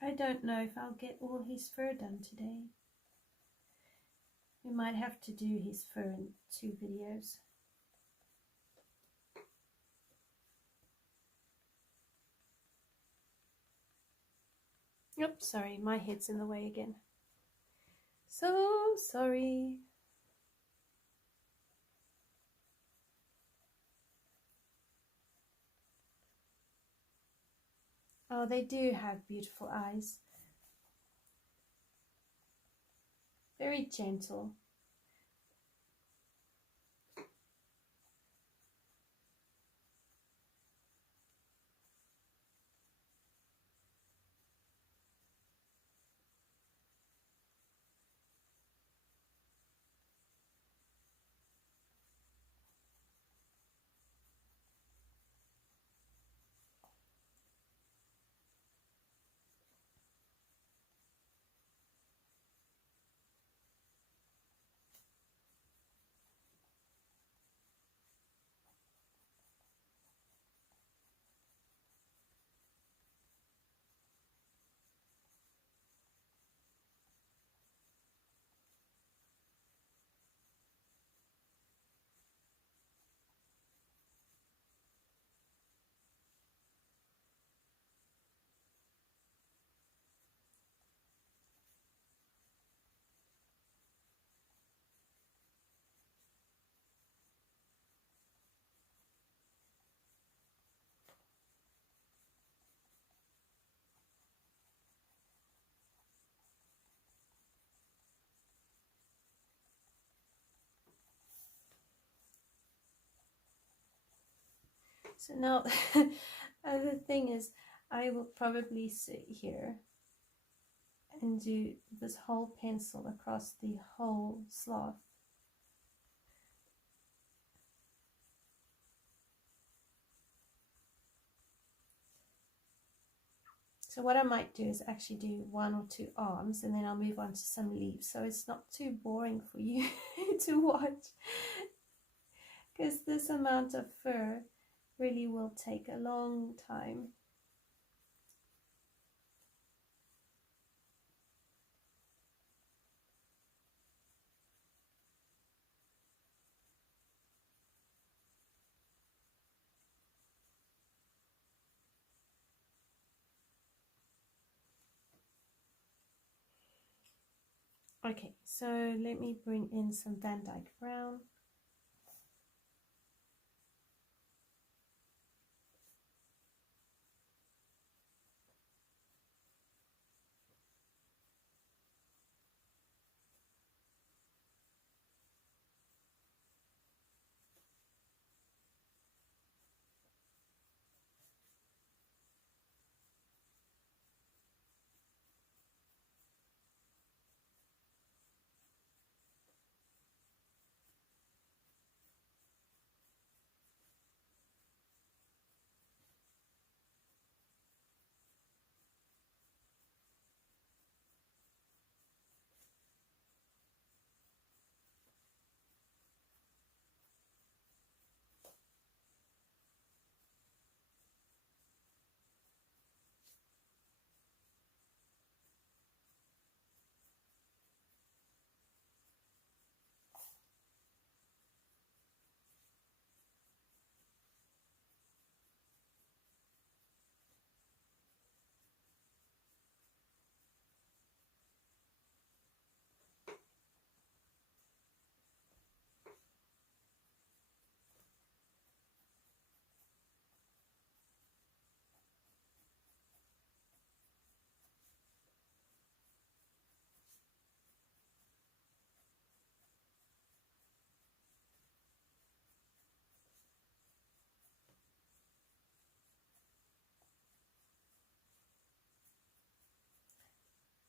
I don't know if I'll get all his fur done today. We might have to do his fur in 2 videos. Oops, sorry, my head's in the way again. So sorry. Oh, they do have beautiful eyes. Very gentle. So now, the thing is, I will probably sit here and do this whole pencil across the whole sloth. So what I might do is actually do 1 or 2 arms, and then I'll move on to some leaves, so it's not too boring for you to watch, because this amount of fur really will take a long time. Okay, so let me bring in some Van Dyke Brown.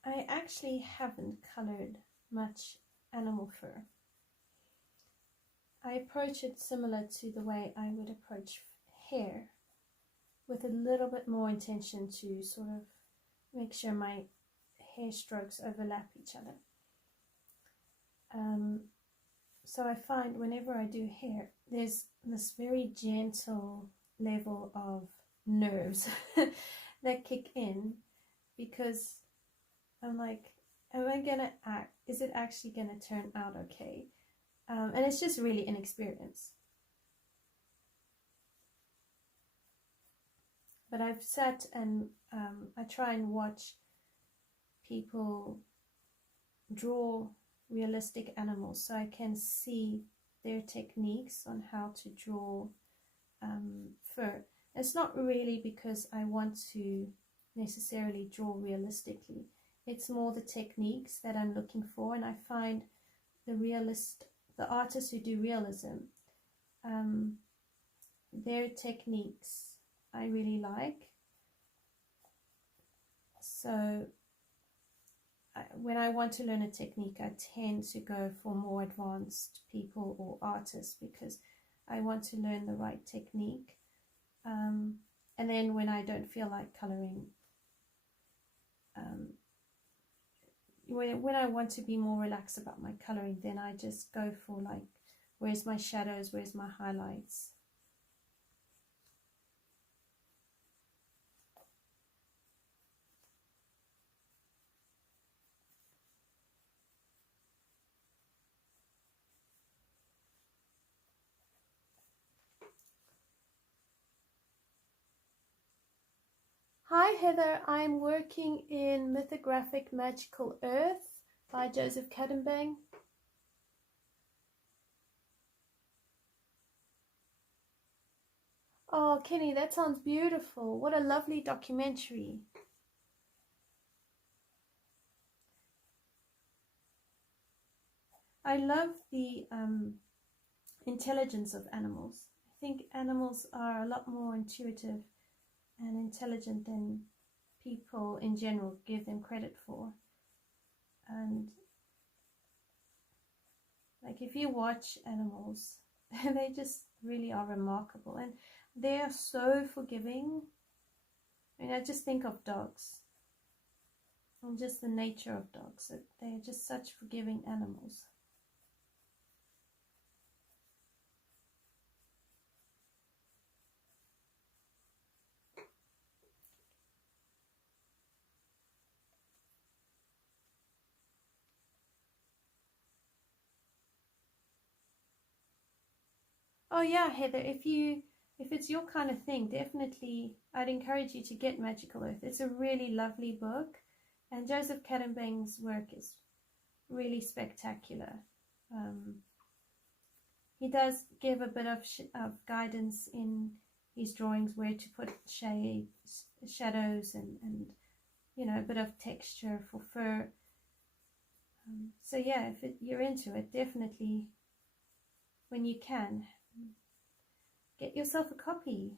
I actually haven't colored much animal fur. I approach it similar to the way I would approach hair, with a little bit more intention to sort of make sure my hair strokes overlap each other. So I find whenever I do hair, there's this very gentle level of nerves that kick in, because I'm like, am I gonna act? Is it actually gonna turn out okay? And it's just really inexperience. But I've sat and I try and watch people draw realistic animals, so I can see their techniques on how to draw fur. It's not really because I want to necessarily draw realistically. It's more the techniques that I'm looking for, and I find the artists who do realism, their techniques I really like. So when I want to learn a technique, I tend to go for more advanced people or artists, because I want to learn the right technique. And then when I don't feel like coloring, when I want to be more relaxed about my coloring, then I just go for like, where's my shadows, where's my highlights. Hi Heather, I'm working in Mythographic Magical Earth by Joseph Catimbang. Oh, Kenny, that sounds beautiful. What a lovely documentary. I love the intelligence of animals. I think animals are a lot more intuitive and intelligent than people in general give them credit for. And like, if you watch animals, they just really are remarkable, and they are so forgiving. I mean, I just think of dogs and just the nature of dogs. They're just such forgiving animals. Oh yeah, Heather, if it's your kind of thing, definitely I'd encourage you to get Magical Earth. It's a really lovely book, and Joseph Catimbang's work is really spectacular. He does give a bit of guidance in his drawings where to put shades, shadows, and you know, a bit of texture for fur. So yeah, if you're into it, definitely, when you can, get yourself a copy.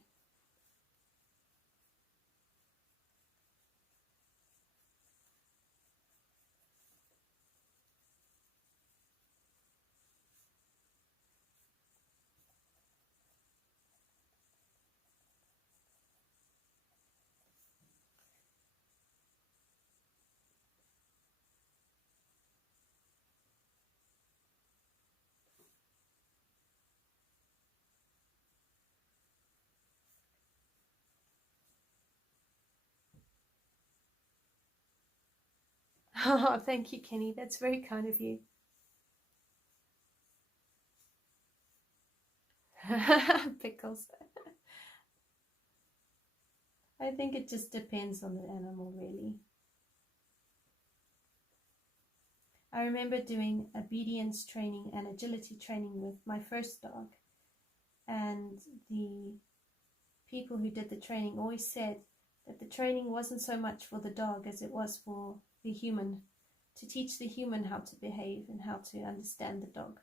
Oh, thank you, Kenny. That's very kind of you. Pickles. I think it just depends on the animal, really. I remember doing obedience training and agility training with my first dog, and the people who did the training always said that the training wasn't so much for the dog as it was for the human, to teach the human how to behave and how to understand the dog.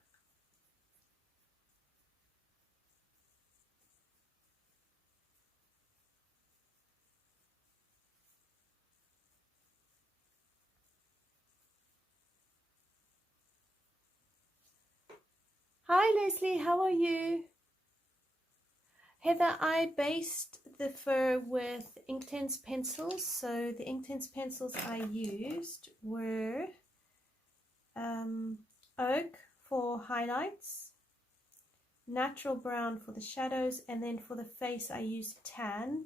Hi Leslie, how are you? Heather, I based the fur with Inktense pencils. So the Inktense pencils I used were oak for highlights, natural brown for the shadows, and then for the face I used tan,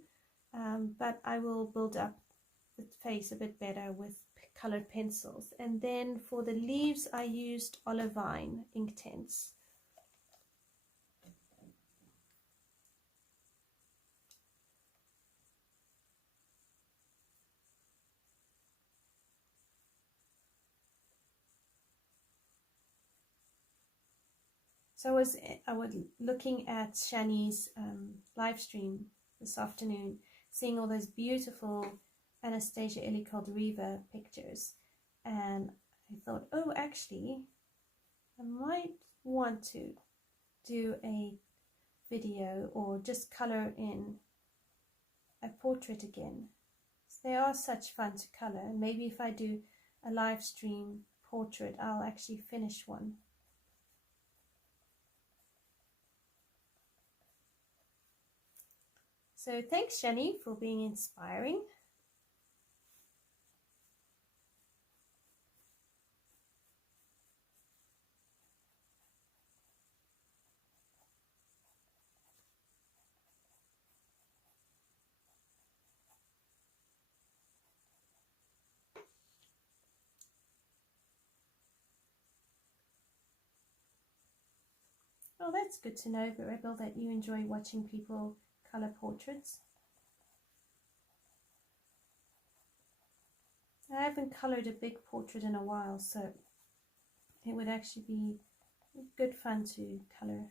but I will build up the face a bit better with colored pencils. And then for the leaves I used olivine Inktense. So I was looking at Shani's live stream this afternoon, seeing all those beautiful Anastasia Ellicott-Riva pictures, and I thought, oh, actually, I might want to do a video or just color in a portrait again. So they are such fun to color. Maybe if I do a live stream portrait, I'll actually finish one. So thanks, Shani, for being inspiring. Oh, that's good to know, Rebel, that you enjoy watching people color portraits. I haven't colored a big portrait in a while, so it would actually be good fun to color.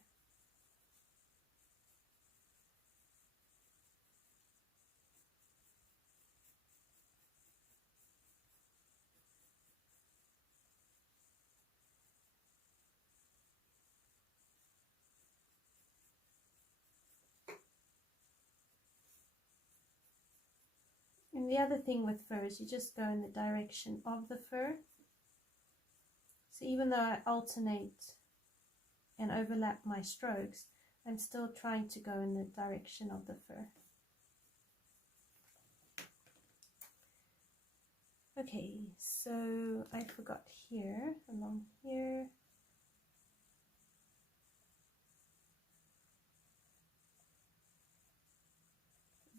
And the other thing with fur is you just go in the direction of the fur. So even though I alternate and overlap my strokes, I'm still trying to go in the direction of the fur. Okay, so I forgot here, along here.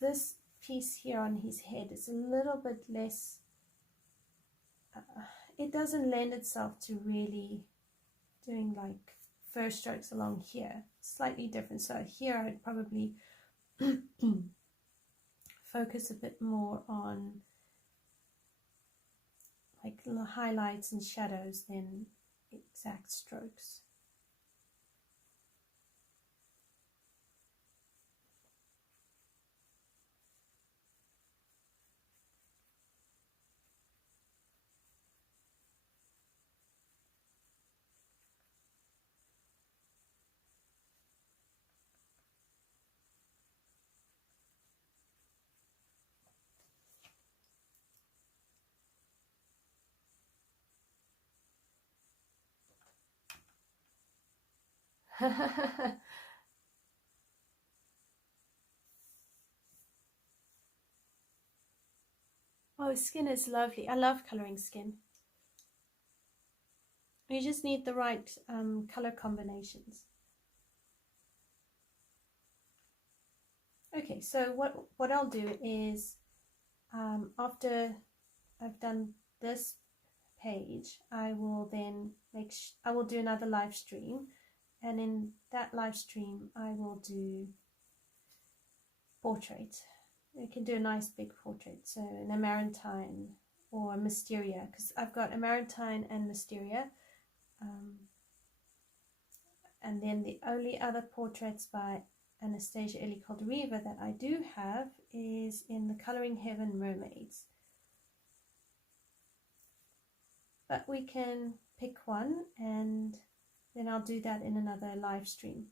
This piece here on his head is a little bit less, it doesn't lend itself to really doing like fur strokes along here. Slightly different. So here I'd probably focus a bit more on like little highlights and shadows than exact strokes. Oh, skin is lovely. I love coloring skin. You just need the right color combinations. Okay, so what I'll do is after I've done this page, I will then I will do another live stream, and in that live stream I will do portrait. You can do a nice big portrait, so an Amarantine or a Mysteria, because I've got Amarantine and Mysteria, and then the only other portraits by Anastasia Eli Caldereva that I do have is in the Colouring Heaven Mermaids. But we can pick one, and then I'll do that in another live stream.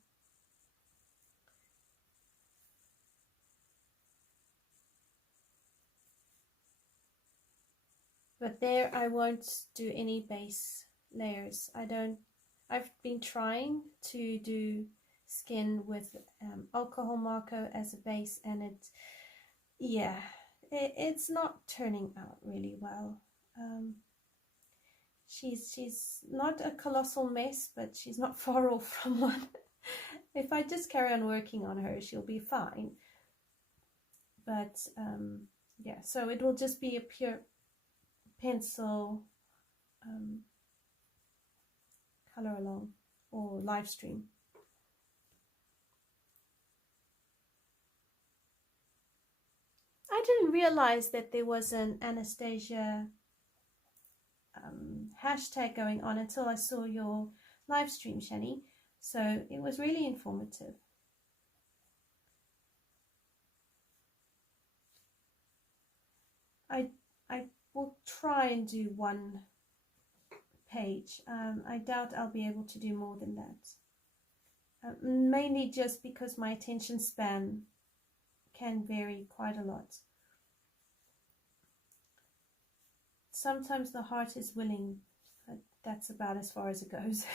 But there I won't do any base layers. I've been trying to do skin with alcohol marker as a base, and it's not turning out really well. She's not a colossal mess, but she's not far off from one. If I just carry on working on her, she'll be fine. But yeah, so it will just be a pure pencil color along or live stream. I didn't realize that there was an Anastasia hashtag going on until I saw your live stream, Shani. So it was really informative. I will try and do one page. I doubt I'll be able to do more than that. Mainly just because my attention span can vary quite a lot. Sometimes the heart is willing, but that's about as far as it goes.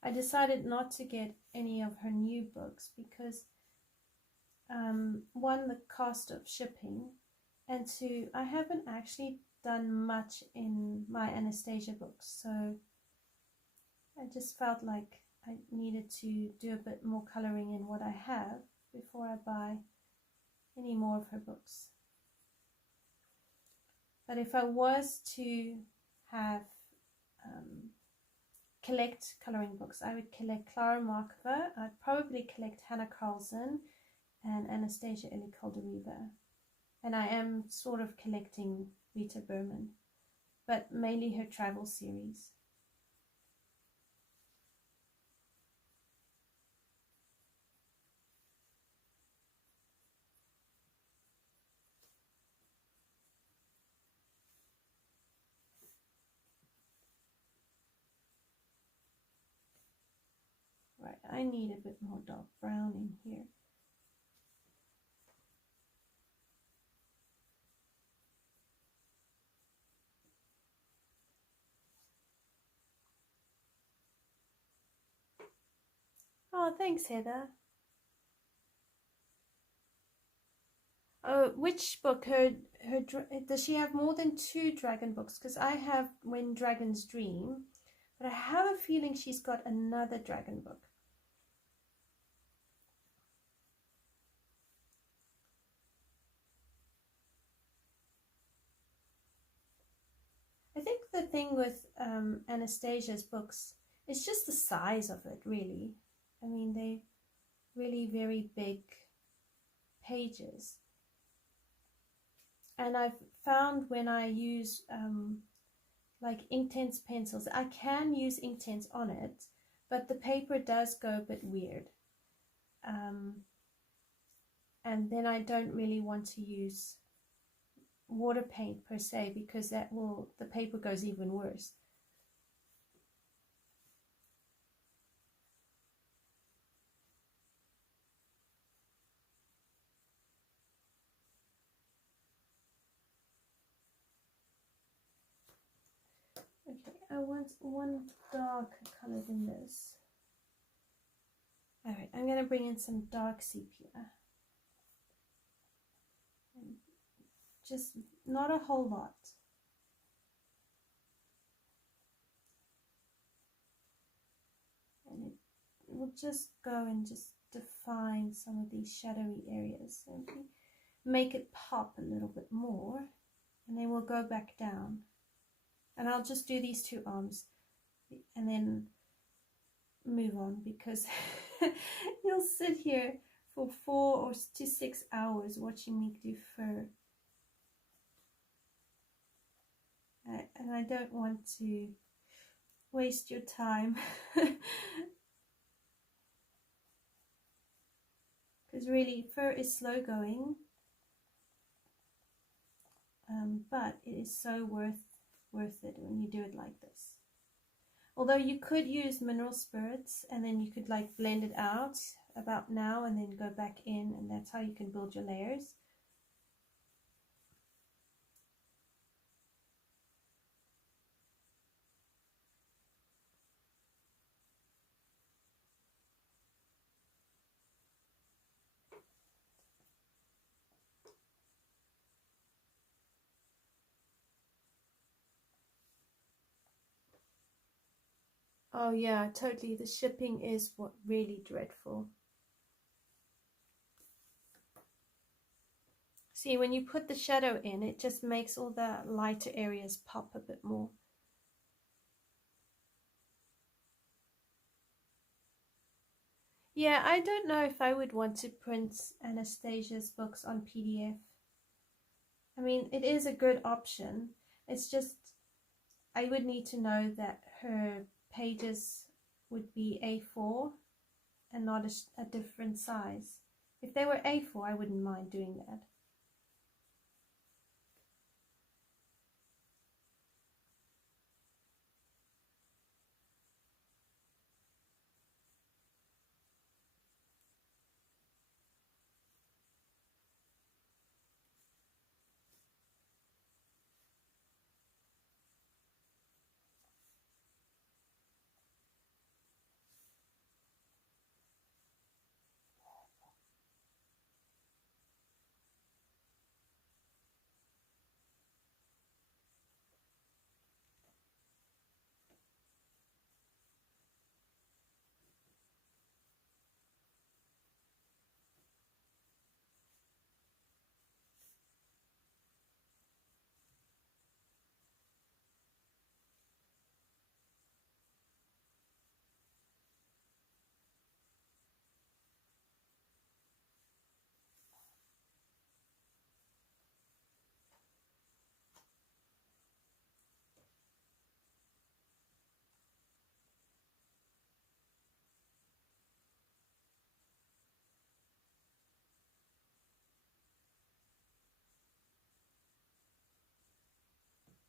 I decided not to get any of her new books because one, the cost of shipping, and two, I haven't actually done much in my Anastasia books, so I just felt like I needed to do a bit more coloring in what I have before I buy any more of her books. But if I was to have collect coloring books, I would collect Clara Markova, I'd probably collect Hannah Carlson and Anastasia Eli Caldereva, and I am sort of collecting Rita Berman, but mainly her travel series. Right, I need a bit more dark brown in here. Oh, thanks, Heather. Oh, which book? Does she have more than 2 dragon books? Because I have When Dragons Dream, but I have a feeling she's got another dragon book. the thing with Anastasia's books. It's just the size of it, really. I mean, they really very big pages. And I've found when I use like Inktense pencils, I can use Inktense on it, but the paper does go a bit weird. And then I don't really want to use water paint per se, because the paper goes even worse. Okay, I want one darker color than this. Alright, I'm going to bring in some dark sepia. And just not a whole lot. And it will just go and just define some of these shadowy areas. So make it pop a little bit more. And then we'll go back down. And I'll just do these two arms and then move on, because you'll sit here for 4 to 6 hours watching me do fur. And I don't want to waste your time. Because really, fur is slow going. But it is so worth it when you do it like this. Although you could use mineral spirits and then you could like blend it out about now and then go back in, and that's how you can build your layers. Oh yeah, totally. The shipping is what really dreadful. See, when you put the shadow in, it just makes all the lighter areas pop a bit more. Yeah, I don't know if I would want to print Anastasia's books on PDF. I mean, it is a good option. It's just, I would need to know that her pages would be A4 and not a different size. If they were A4, I wouldn't mind doing that.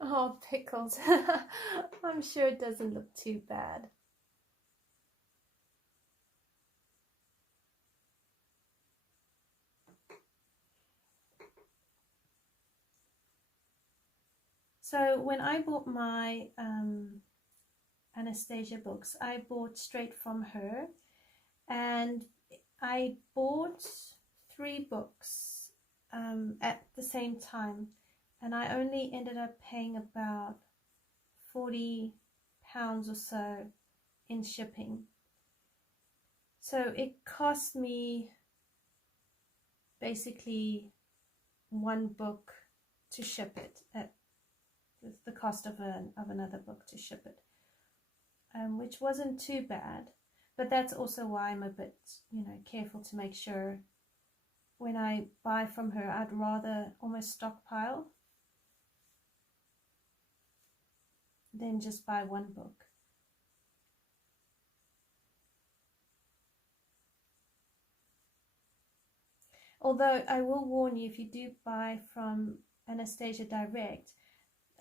Oh, pickles. I'm sure it doesn't look too bad. So when I bought my Anastasia books, I bought straight from her, and I bought 3 books at the same time, and I only ended up paying about £40 or so in shipping. So it cost me basically 1 book to ship it the cost of another book to ship it, which wasn't too bad. But that's also why I'm a bit, you know, careful to make sure when I buy from her, I'd rather almost stockpile than just buy one book. Although I will warn you, if you do buy from Anastasia direct,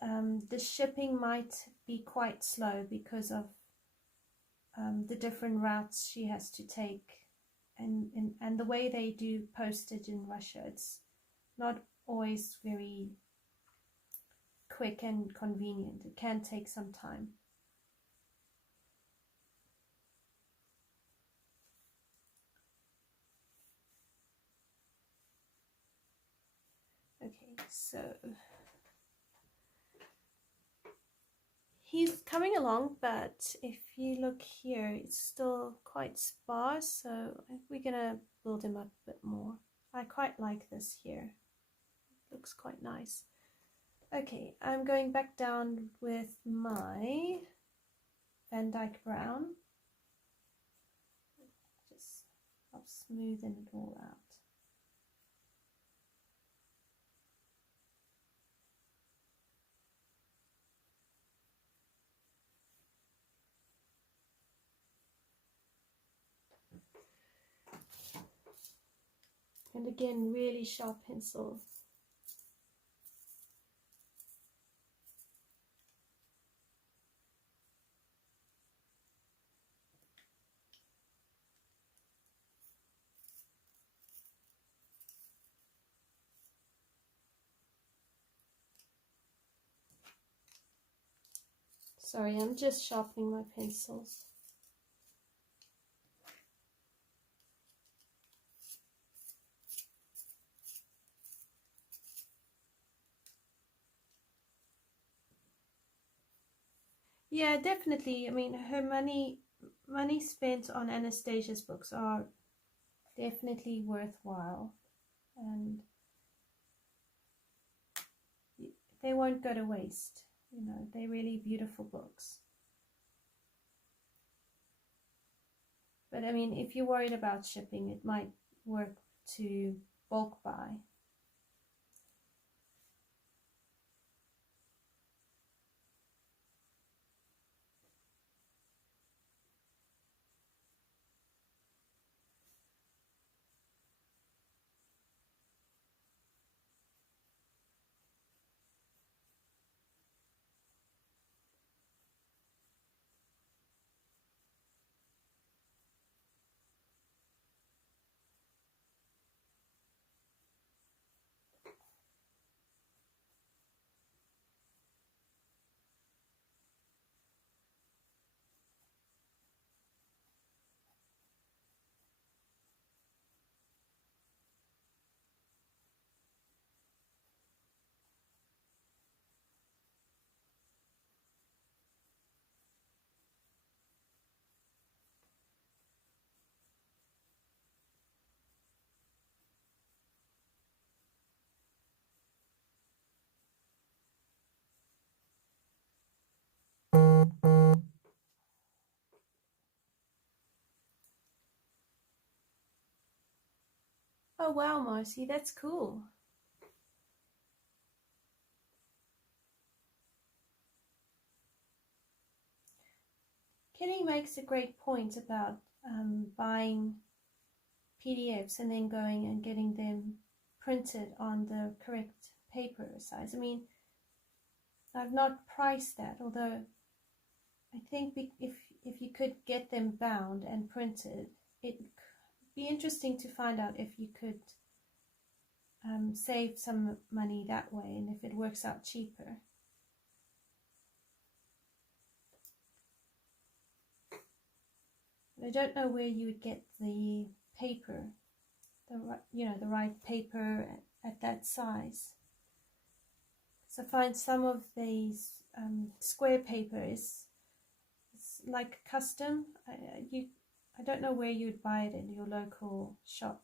the shipping might be quite slow because of the different routes she has to take, and the way they do postage in Russia. It's not always very quick and convenient. It can take some time. Okay, so he's coming along, but if you look here, it's still quite sparse, so we're gonna build him up a bit more. I quite like this here. Looks quite nice. Okay, I'm going back down with my Van Dyke Brown. Just I'll smoothen it all out. And again, really sharp pencil. Sorry, I'm just sharpening my pencils. Yeah, definitely. I mean, her money spent on Anastasia's books are definitely worthwhile, and they won't go to waste. You know, they're really beautiful books. But I mean, if you're worried about shipping, it might work to bulk buy. Oh wow, Marcy, that's cool. Kenny makes a great point about buying PDFs and then going and getting them printed on the correct paper size. I mean, I've not priced that, although I think if you could get them bound and printed, it'd be interesting to find out if you could save some money that way, and if it works out cheaper. I don't know where you would get the paper, the right paper at that size. So I find some of these square paper is like custom. I don't know where you'd buy it in your local shop.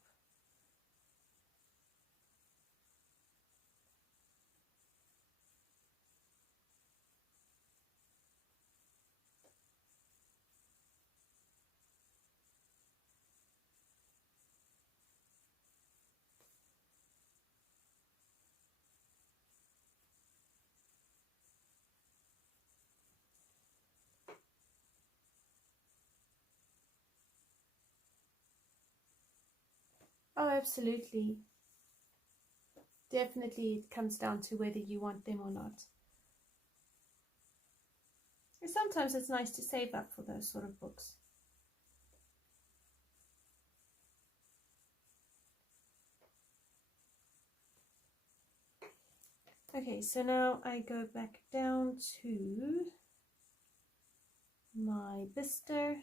Oh, absolutely. Definitely it comes down to whether you want them or not. And sometimes it's nice to save up for those sort of books. Okay, so now I go back down to my bister.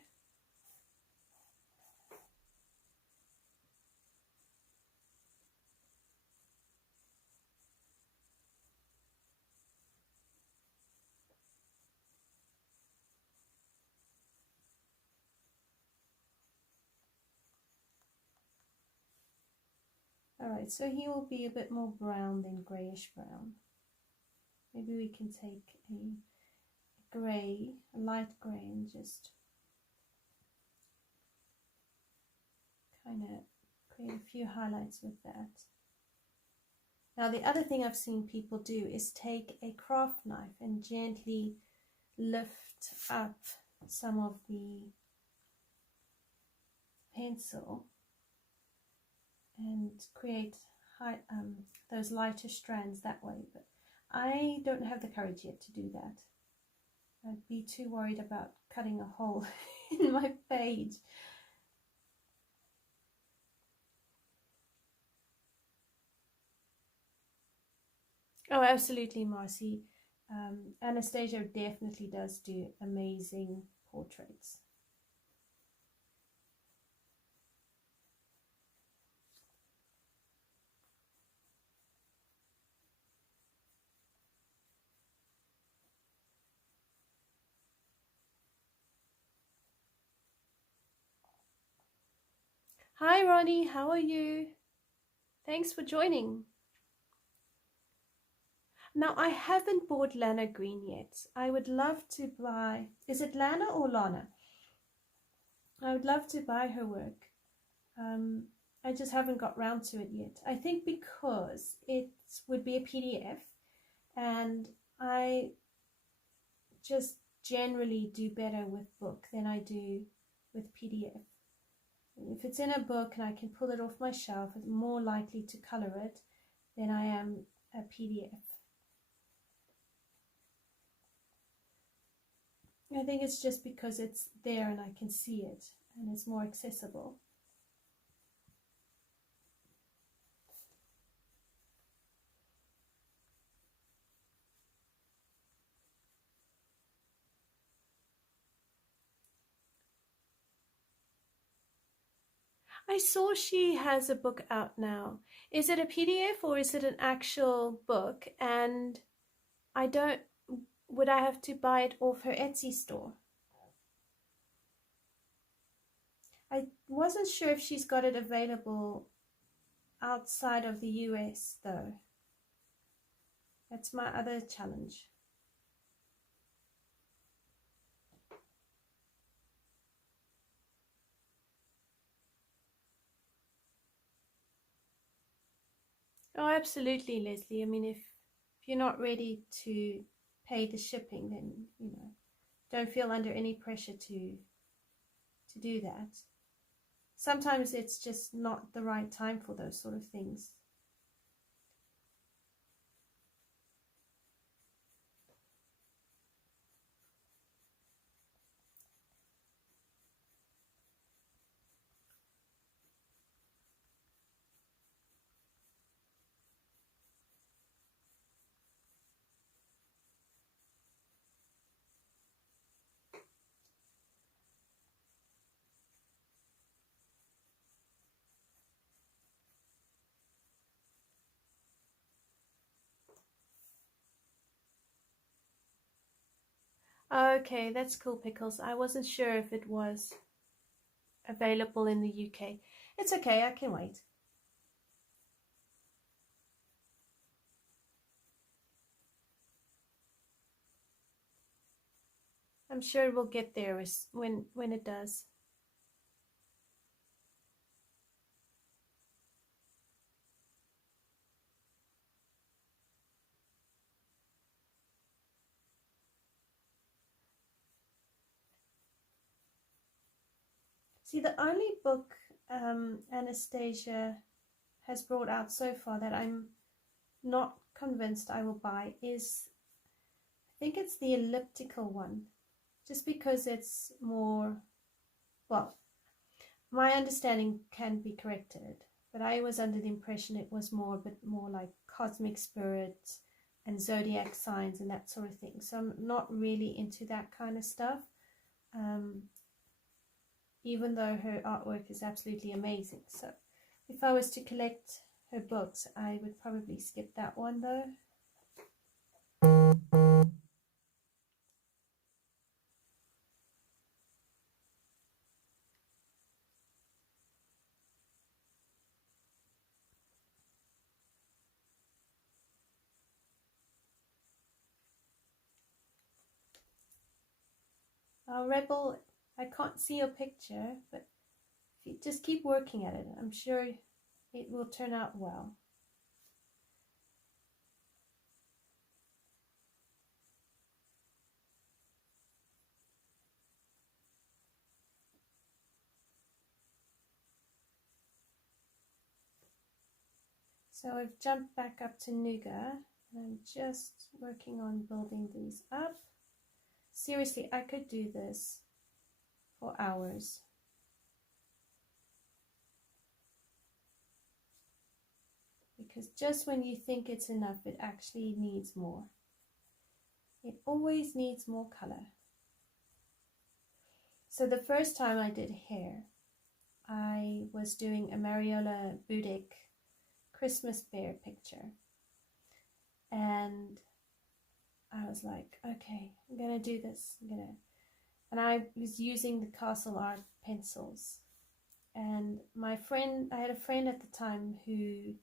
Alright, so he will be a bit more brown than greyish brown. Maybe we can take a grey, a light grey, and just kind of create a few highlights with that. Now the other thing I've seen people do is take a craft knife and gently lift up some of the pencil and create those lighter strands that way, but I don't have the courage yet to do that. I'd be too worried about cutting a hole in my page. Oh, absolutely, Marcy. Anastasia definitely does do amazing portraits. Hi, Ronnie. How are you? Thanks for joining. Now, I haven't bought Lana Green yet. I would love to buy... Is it Lana or Lana? I would love to buy her work. I just haven't got round to it yet. I think because it would be a PDF, and I just generally do better with book than I do with PDF. If it's in a book and I can pull it off my shelf, I'm more likely to color it than I am a PDF. I think it's just because it's there and I can see it and it's more accessible. I saw she has a book out now. Is it a PDF or is it an actual book? And would I have to buy it off her Etsy store? I wasn't sure if she's got it available outside of the US though. That's my other challenge. Oh, absolutely, Leslie. I mean, if you're not ready to pay the shipping, then, you know, don't feel under any pressure to do that. Sometimes it's just not the right time for those sort of things. Okay, that's cool, Pickles. I wasn't sure if it was available in the UK. It's okay, I can wait. I'm sure it will get there when it does. See, the only book Anastasia has brought out so far that I'm not convinced I will buy is, I think it's the elliptical one, just because it's more, well, my understanding can be corrected, but I was under the impression it was more, a bit more like cosmic spirits and zodiac signs and that sort of thing. So I'm not really into that kind of stuff, even though her artwork is absolutely amazing. So if I was to collect her books, I would probably skip that one though. Rebel, I can't see your picture, but if you just keep working at it, I'm sure it will turn out well. So I've jumped back up to Nougat, and I'm just working on building these up. Seriously, I could do this for hours. Because just when you think it's enough, it actually needs more. It always needs more color. So the first time I did hair, I was doing a Mariola Budik Christmas bear picture. And I was like, okay, I'm gonna do this. And I was using the Castle Art pencils. And my friend, I had a friend at the time who,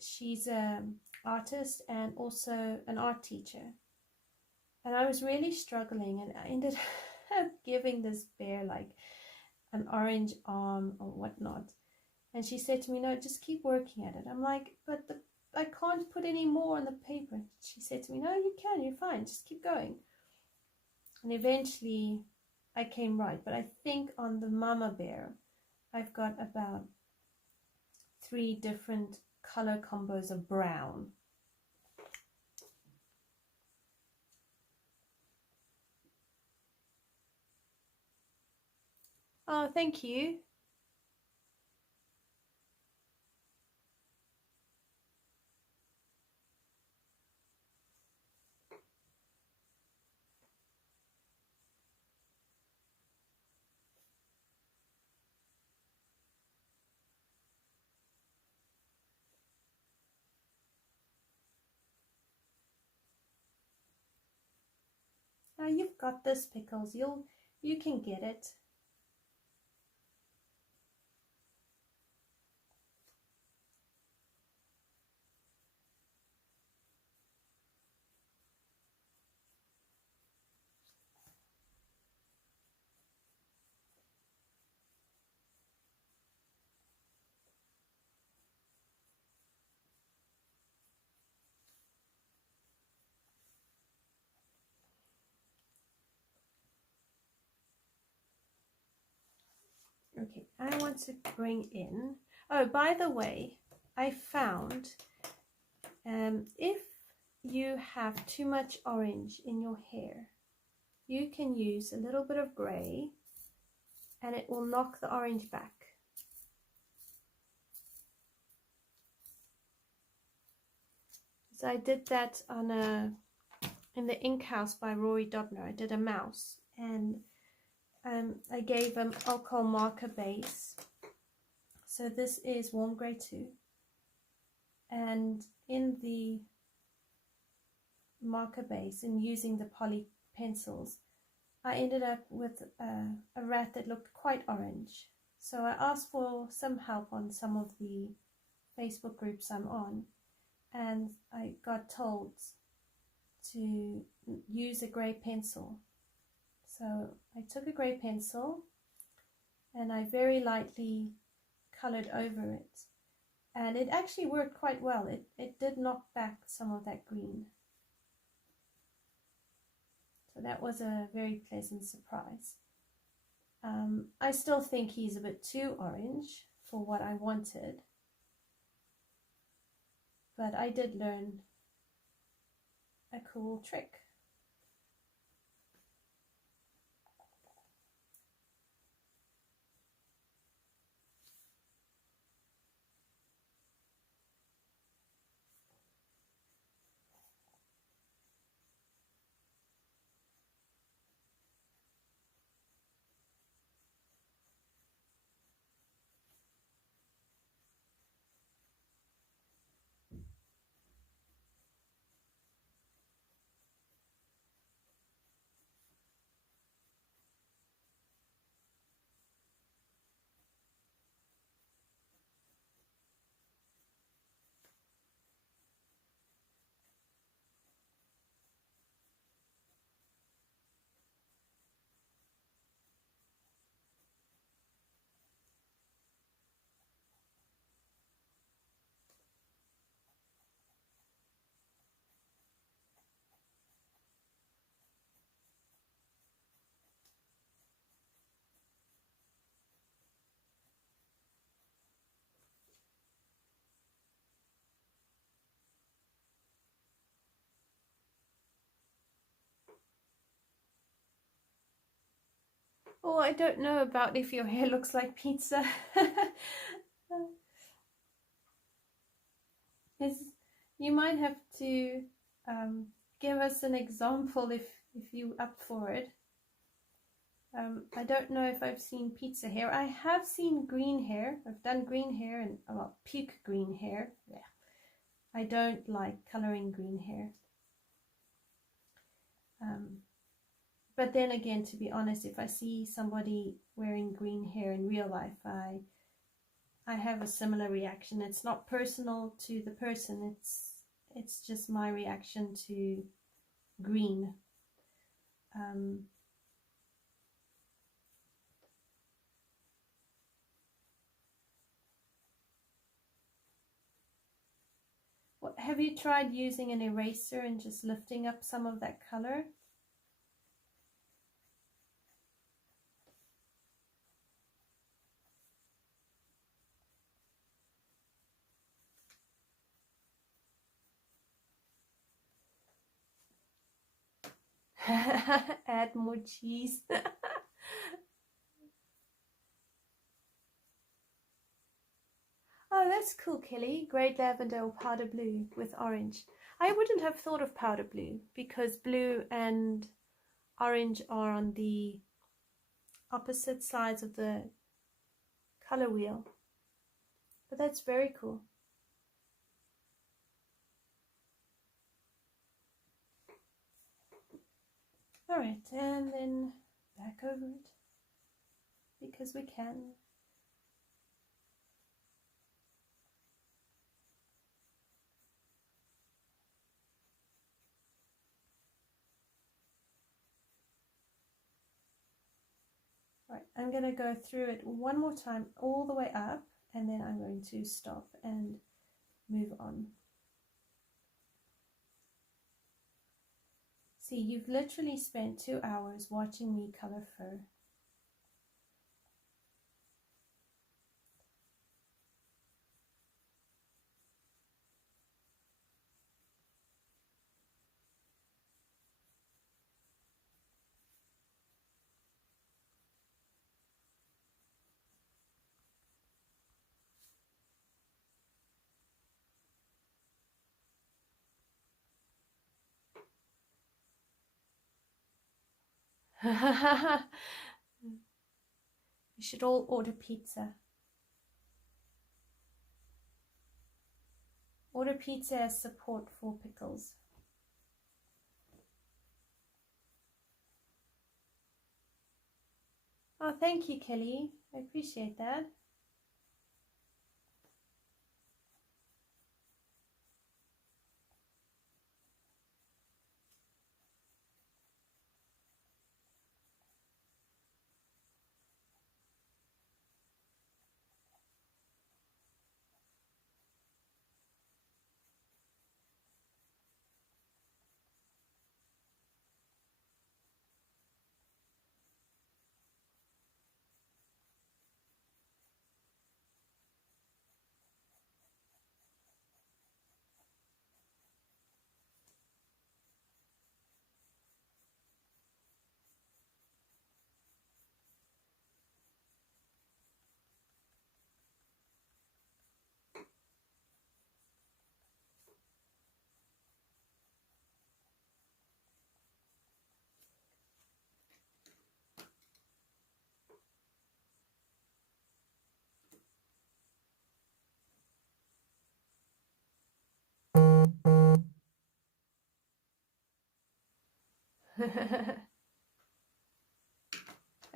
she's an artist and also an art teacher. And I was really struggling, and I ended up giving this bear like an orange arm or whatnot. And she said to me, no, just keep working at it. I'm like, but I can't put any more on the paper. She said to me, no, you can, you're fine, just keep going. And eventually I came right. But I think on the mama bear, I've got about 3 different color combos of brown. Oh, thank you. Now you've got this, Pickles. You can get it. Okay, I want to bring in, oh, by the way, I found if you have too much orange in your hair, you can use a little bit of grey and it will knock the orange back. So I did that on in the Ink House by Rory Dobner. I did a mouse, and I gave him alcohol marker base. So this is warm grey 2, and in the marker base and using the poly pencils, I ended up with a rat that looked quite orange. So I asked for some help on some of the Facebook groups I'm on, and I got told to use a grey pencil. So I took a grey pencil and I very lightly colored over it, and it actually worked quite well. It did knock back some of that green. So that was a very pleasant surprise. I still think he's a bit too orange for what I wanted, but I did learn a cool trick. Oh, I don't know about if your hair looks like pizza. You might have to give us an example if you're up for it. I don't know if I've seen pizza hair. I have seen green hair. I've done green hair and puke green hair. Yeah. I don't like coloring green hair. But then again, to be honest, if I see somebody wearing green hair in real life, I have a similar reaction. It's not personal to the person. It's just my reaction to green. Have you tried using an eraser and just lifting up some of that color? Add more cheese. Oh, that's cool, Kelly. Great lavender or powder blue with orange. I wouldn't have thought of powder blue because blue and orange are on the opposite sides of the color wheel. But that's very cool. All right, and then back over it because we can. Right, I'm going to go through it one more time all the way up, and then I'm going to stop and move on. See, you've literally spent 2 hours watching me color fur. You should all order pizza. Order pizza as support for pickles. Oh, thank you, Kelly. I appreciate that.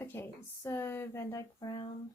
Okay, so Van Dyke Brown.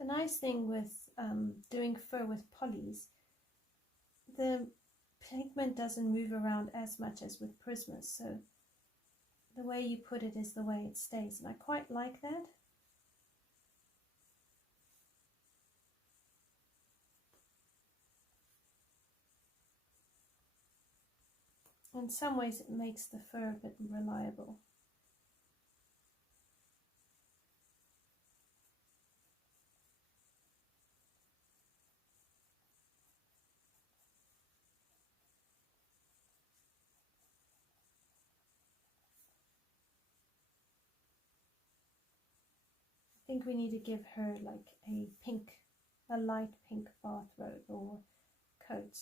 The nice thing with doing fur with polys, the pigment doesn't move around as much as with Prismas, so the way you put it is the way it stays, and I quite like that. In some ways it makes the fur a bit reliable. I think we need to give her like a light pink bathrobe or coat.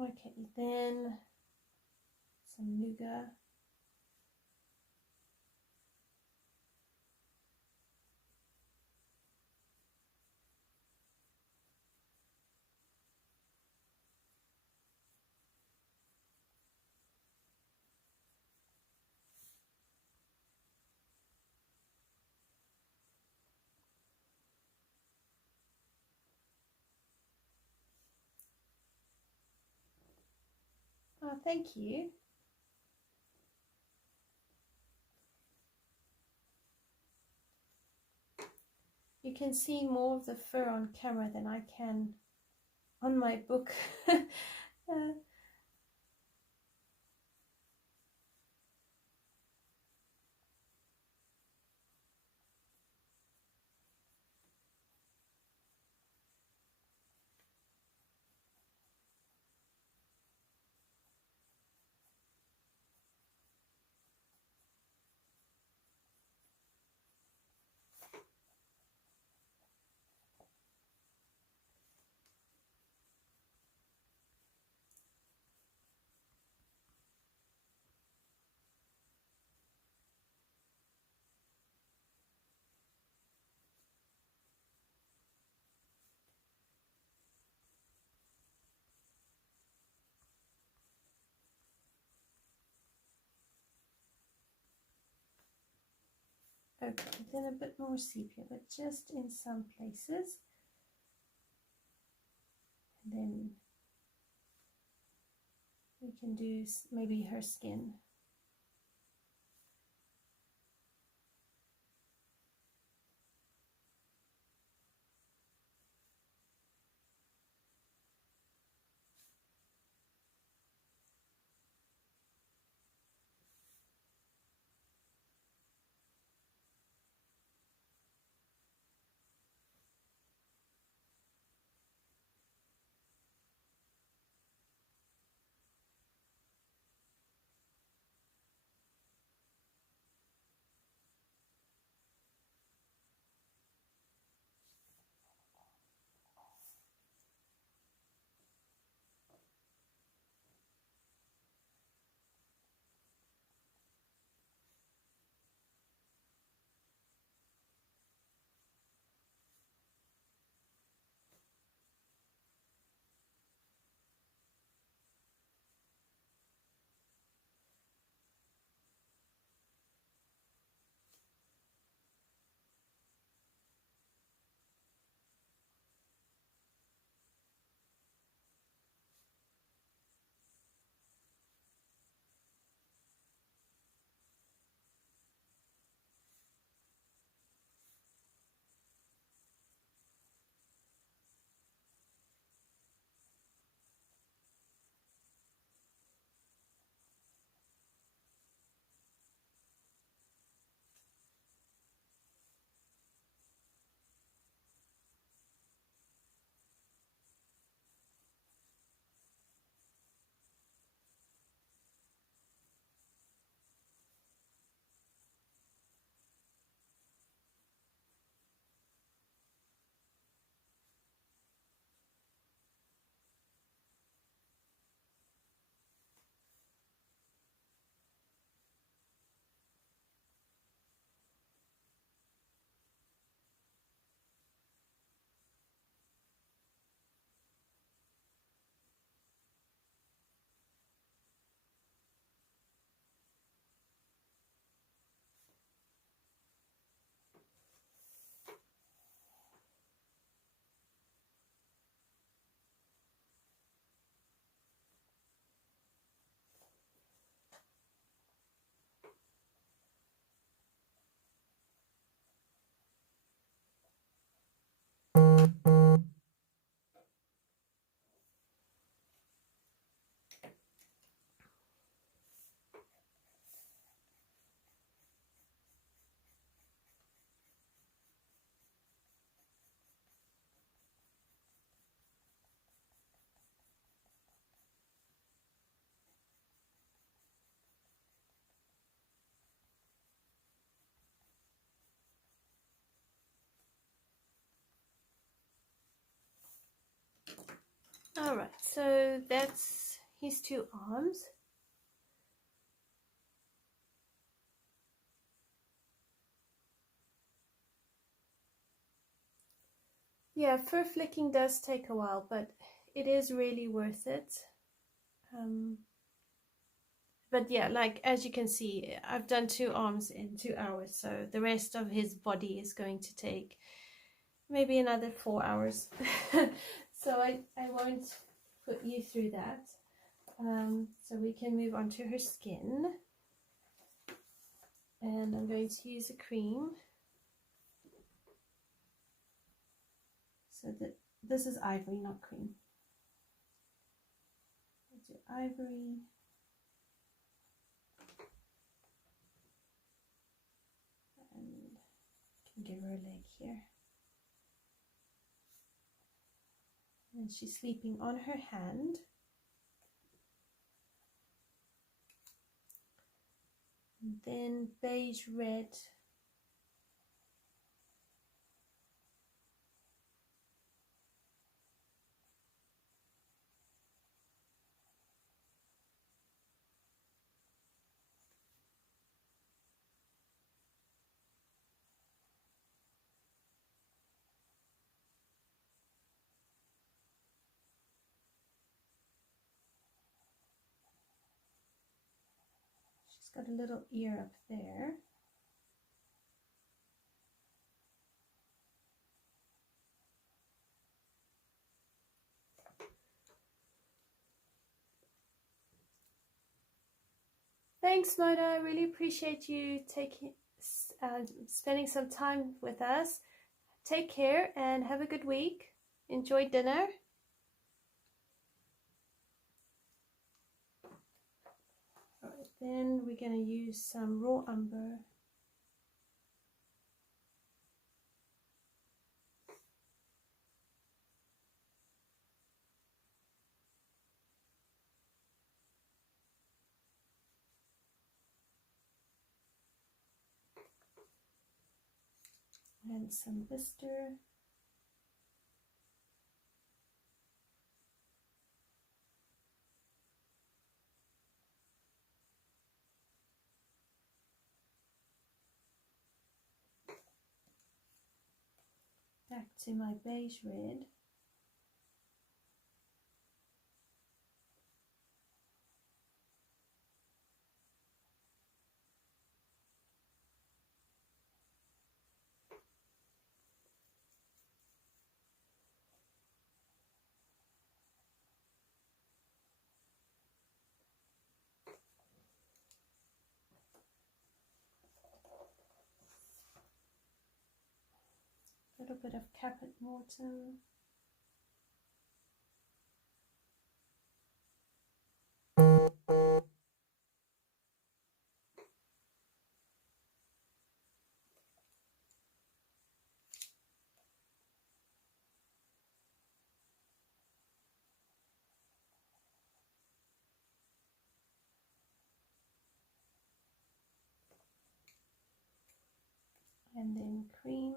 Okay, then some nougat. Oh, thank you. You can see more of the fur on camera than I can on my book. Okay, then a bit more sepia, but just in some places. And then we can do maybe her skin. All right, so that's his two arms. Yeah, fur flicking does take a while, but it is really worth it. But yeah, like as you can see, I've done two arms in 2 hours, so the rest of his body is going to take maybe another 4 hours. So I won't put you through that. So we can move on to her skin. And I'm going to use a cream. So that this is ivory, not cream. I'll do ivory. And I can give her a leg here. And she's sleeping on her hand. And then beige red. She's got a little ear up there. Thanks, Moda. I really appreciate you spending some time with us. Take care and have a good week. Enjoy dinner. All right, then we're going to use some raw umber. And some bistre. Back to my beige red. A little bit of Caput Morton. And then cream.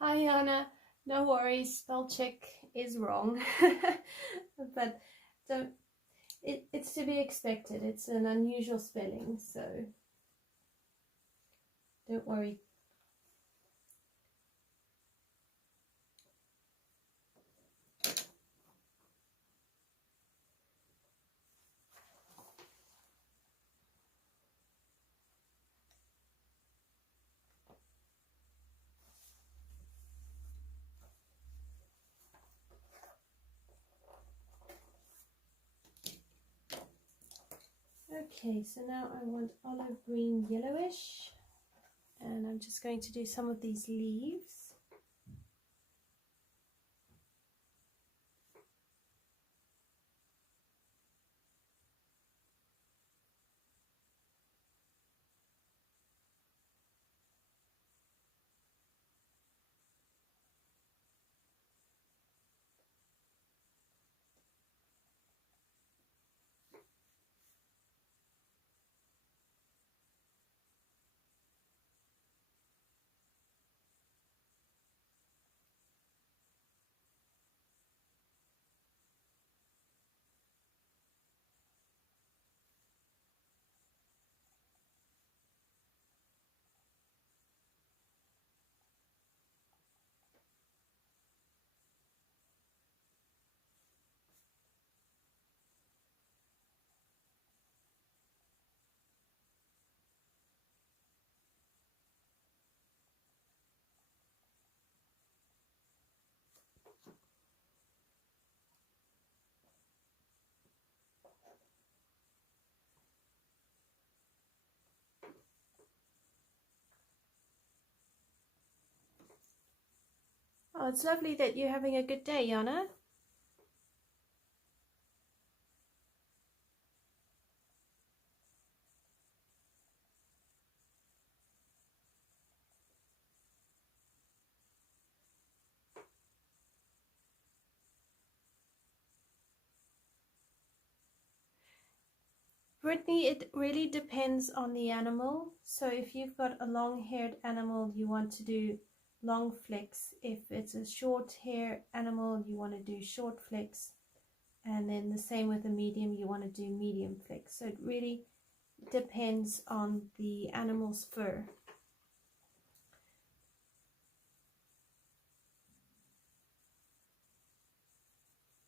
Hi Anna, no worries, spell check is wrong. But it's to be expected. It's an unusual spelling, so don't worry Okay, so now I want olive green yellowish, and I'm just going to do some of these leaves. Oh, it's lovely that you're having a good day, Yana. Brittany, it really depends on the animal. So if you've got a long-haired animal, you want to do long flicks. If it's a short-haired animal, you want to do short flicks. And then the same with a medium, you want to do medium flicks. So it really depends on the animal's fur.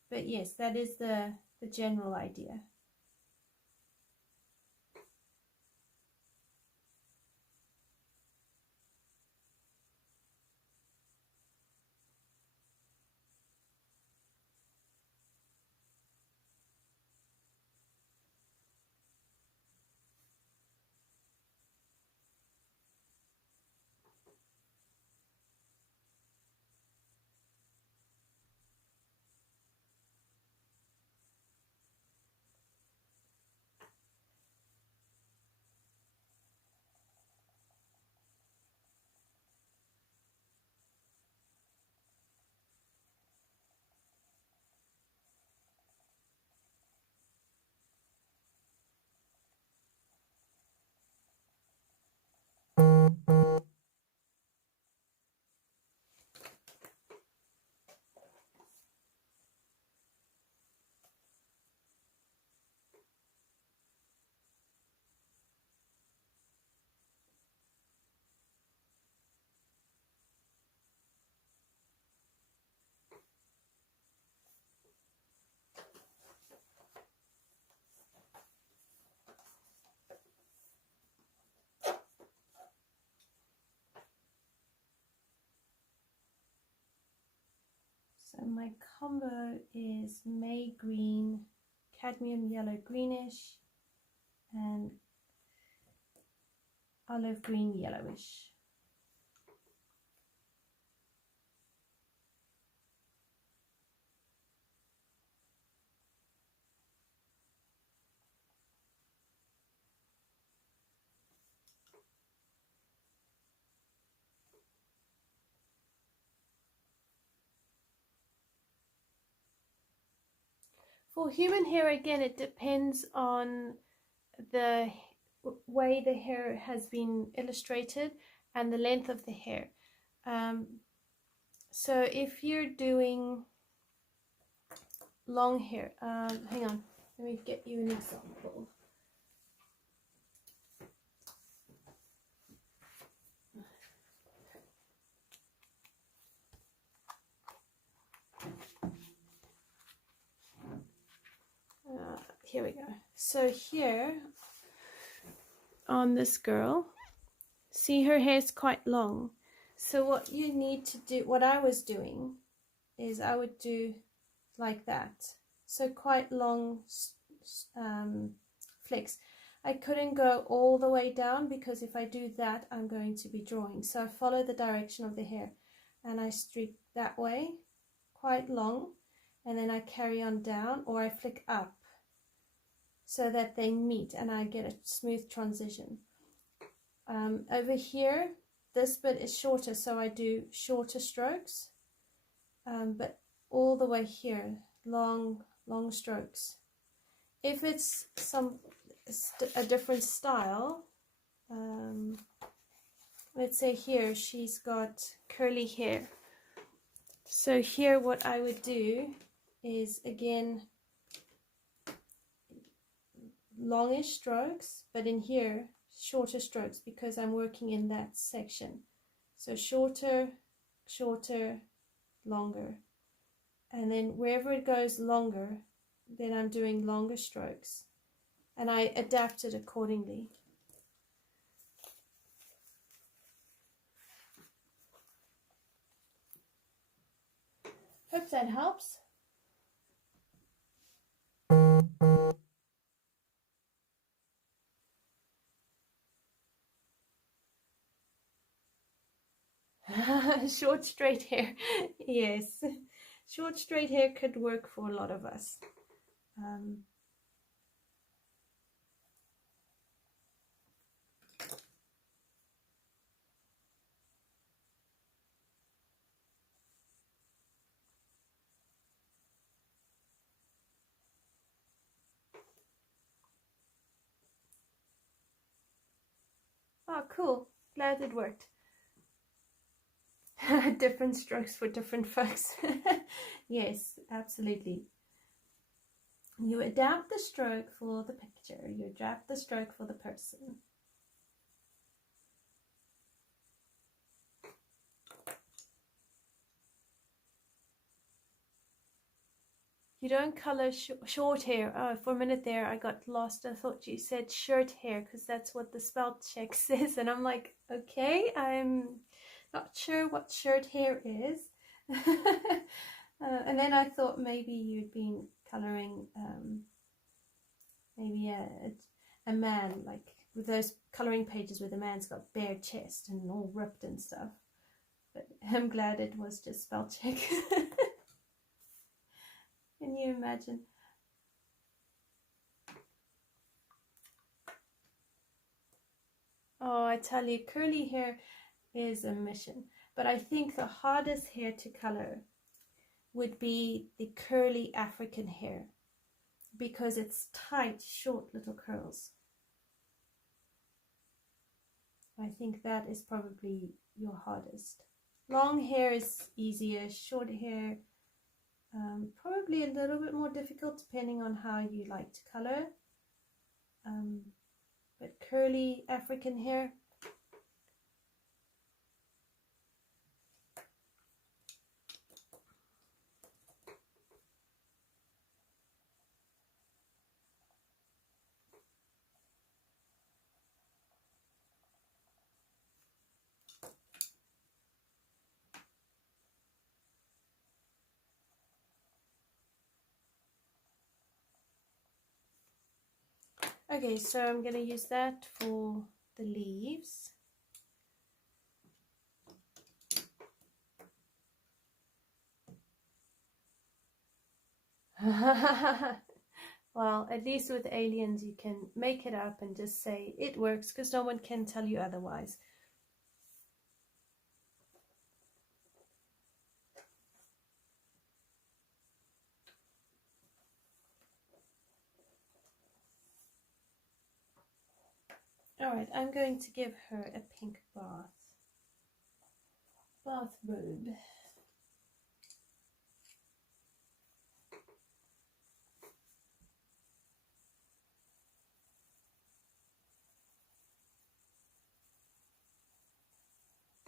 But yes, that is the general idea. So my combo is May green, cadmium yellow greenish, and olive green yellowish. For human hair, again, it depends on the way the hair has been illustrated and the length of the hair. So if you're doing long hair, hang on, let me get you an example. Here we go. So here on this girl, see, her hair is quite long. So what you need to do, what I was doing, is I would do like that. So quite long flicks. I couldn't go all the way down because if I do that, I'm going to be drawing. So I follow the direction of the hair and I streak that way, quite long, and then I carry on down or I flick up so that they meet and I get a smooth transition. Over here, this bit is shorter, so I do shorter strokes, but all the way here, long strokes. If it's a different style, let's say here she's got curly hair, so here what I would do is again longish strokes, but in here shorter strokes because I'm working in that section. So shorter, longer, and then wherever it goes longer, then I'm doing longer strokes, and I adapt it accordingly. Hope that helps. Short straight hair. Yes, short straight hair could work for a lot of us. Oh, cool. Glad it worked. Different strokes for different folks. Yes, absolutely. You adapt the stroke for the picture. You adapt the stroke for the person. You don't color short hair. Oh, for a minute there I got lost. I thought you said shirt hair because that's what the spell check says. And I'm like, okay, I'm not sure what shirt hair is. And then I thought maybe you'd been coloring maybe a man, like with those coloring pages where the man's got bare chest and all ripped and stuff. But I'm glad it was just spell check. Can you imagine? Oh, I tell you, curly hair is a mission. But I think the hardest hair to color would be the curly African hair because it's tight, short little curls. I think that is probably your hardest. Long hair is easier, short hair probably a little bit more difficult depending on how you like to color. But curly African hair, okay, so I'm going to use that for the leaves. Well, at least with aliens you can make it up and just say it works because no one can tell you otherwise. Alright, I'm going to give her a pink bathrobe.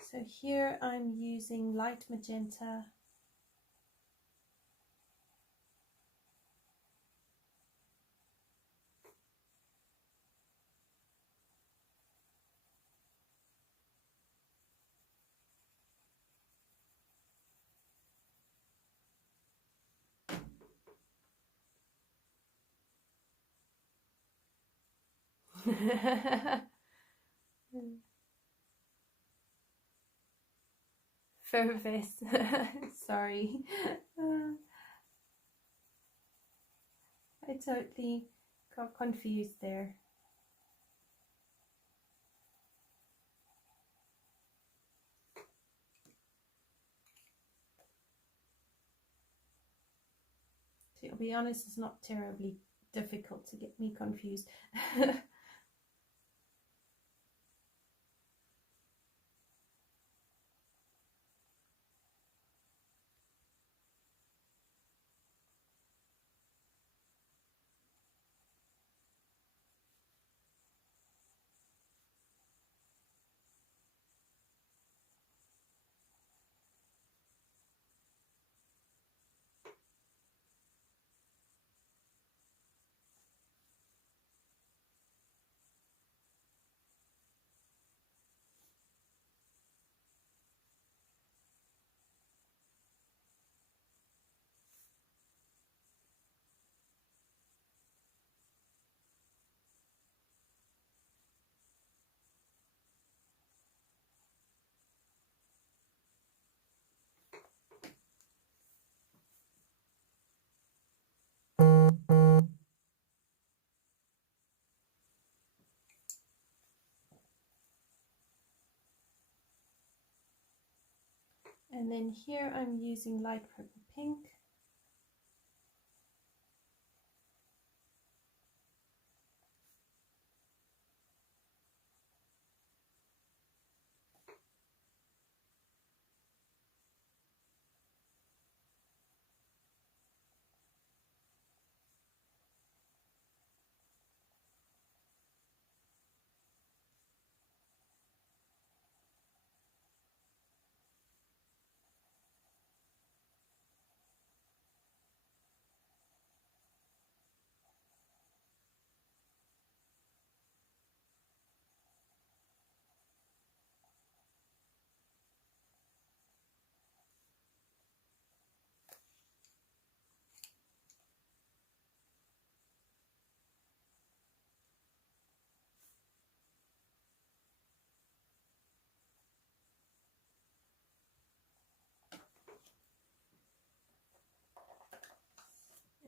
So here I'm using light magenta, Fur vest. Sorry. I totally got confused there. To be honest, it's not terribly difficult to get me confused. And then here I'm using light purple pink.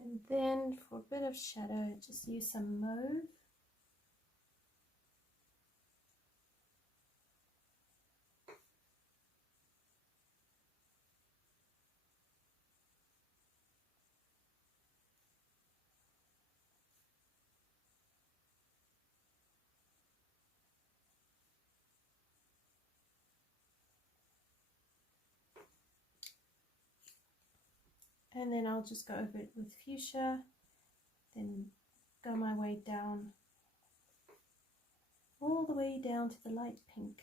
And then for a bit of shadow, just use some mauve. And then I'll just go over it with fuchsia, then go my way down, all the way down to the light pink.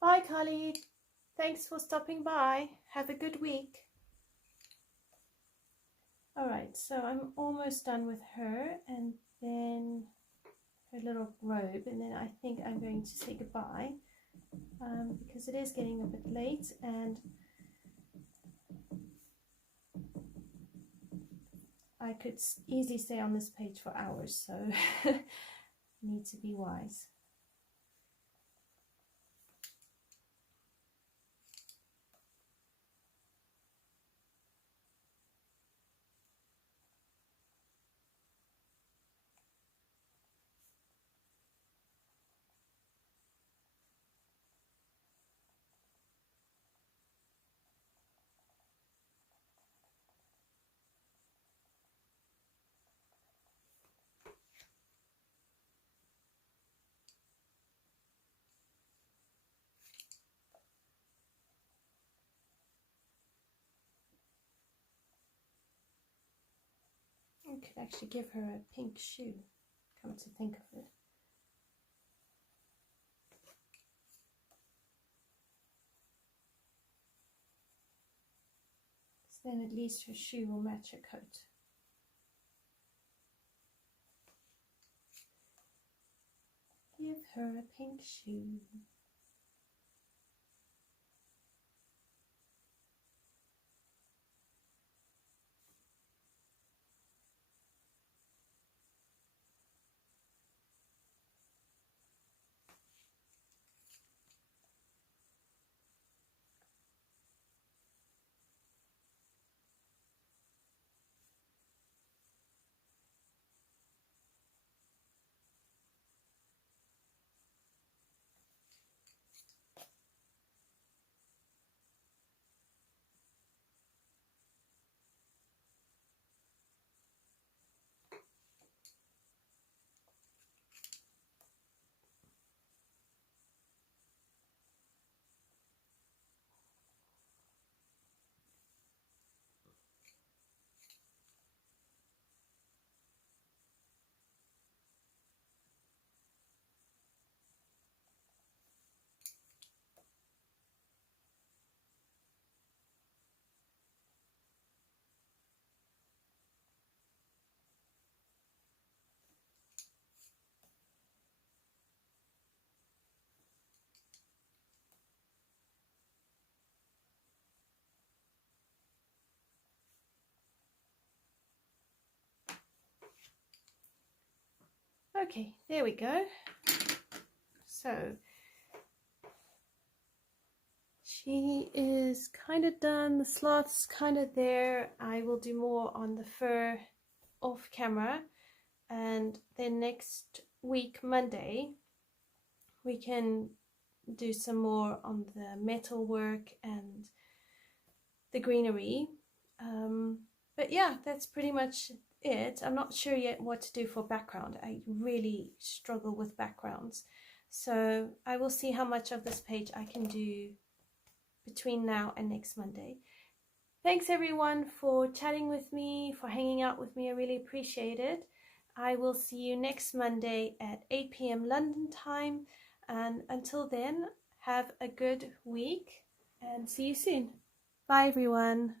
Bye, Carly. Thanks for stopping by. Have a good week. Alright, so I'm almost done with her, and then her little robe, and then I think I'm going to say goodbye because it is getting a bit late, and I could easily stay on this page for hours, so need to be wise. I could actually give her a pink shoe, come to think of it. So then at least her shoe will match her coat. Give her a pink shoe. Okay, there we go. So she is kind of done. The sloth's kind of there. I will do more on the fur off camera, and then next week, Monday, we can do some more on the metal work and the greenery. But yeah, that's pretty much it. I'm not sure yet what to do for background. I really struggle with backgrounds, so I will see how much of this page I can do between now and next Monday. Thanks everyone for chatting with me, for hanging out with me. I really appreciate it. I will see you next Monday at 8 p.m. London time, and until then, have a good week and see you soon. Bye everyone.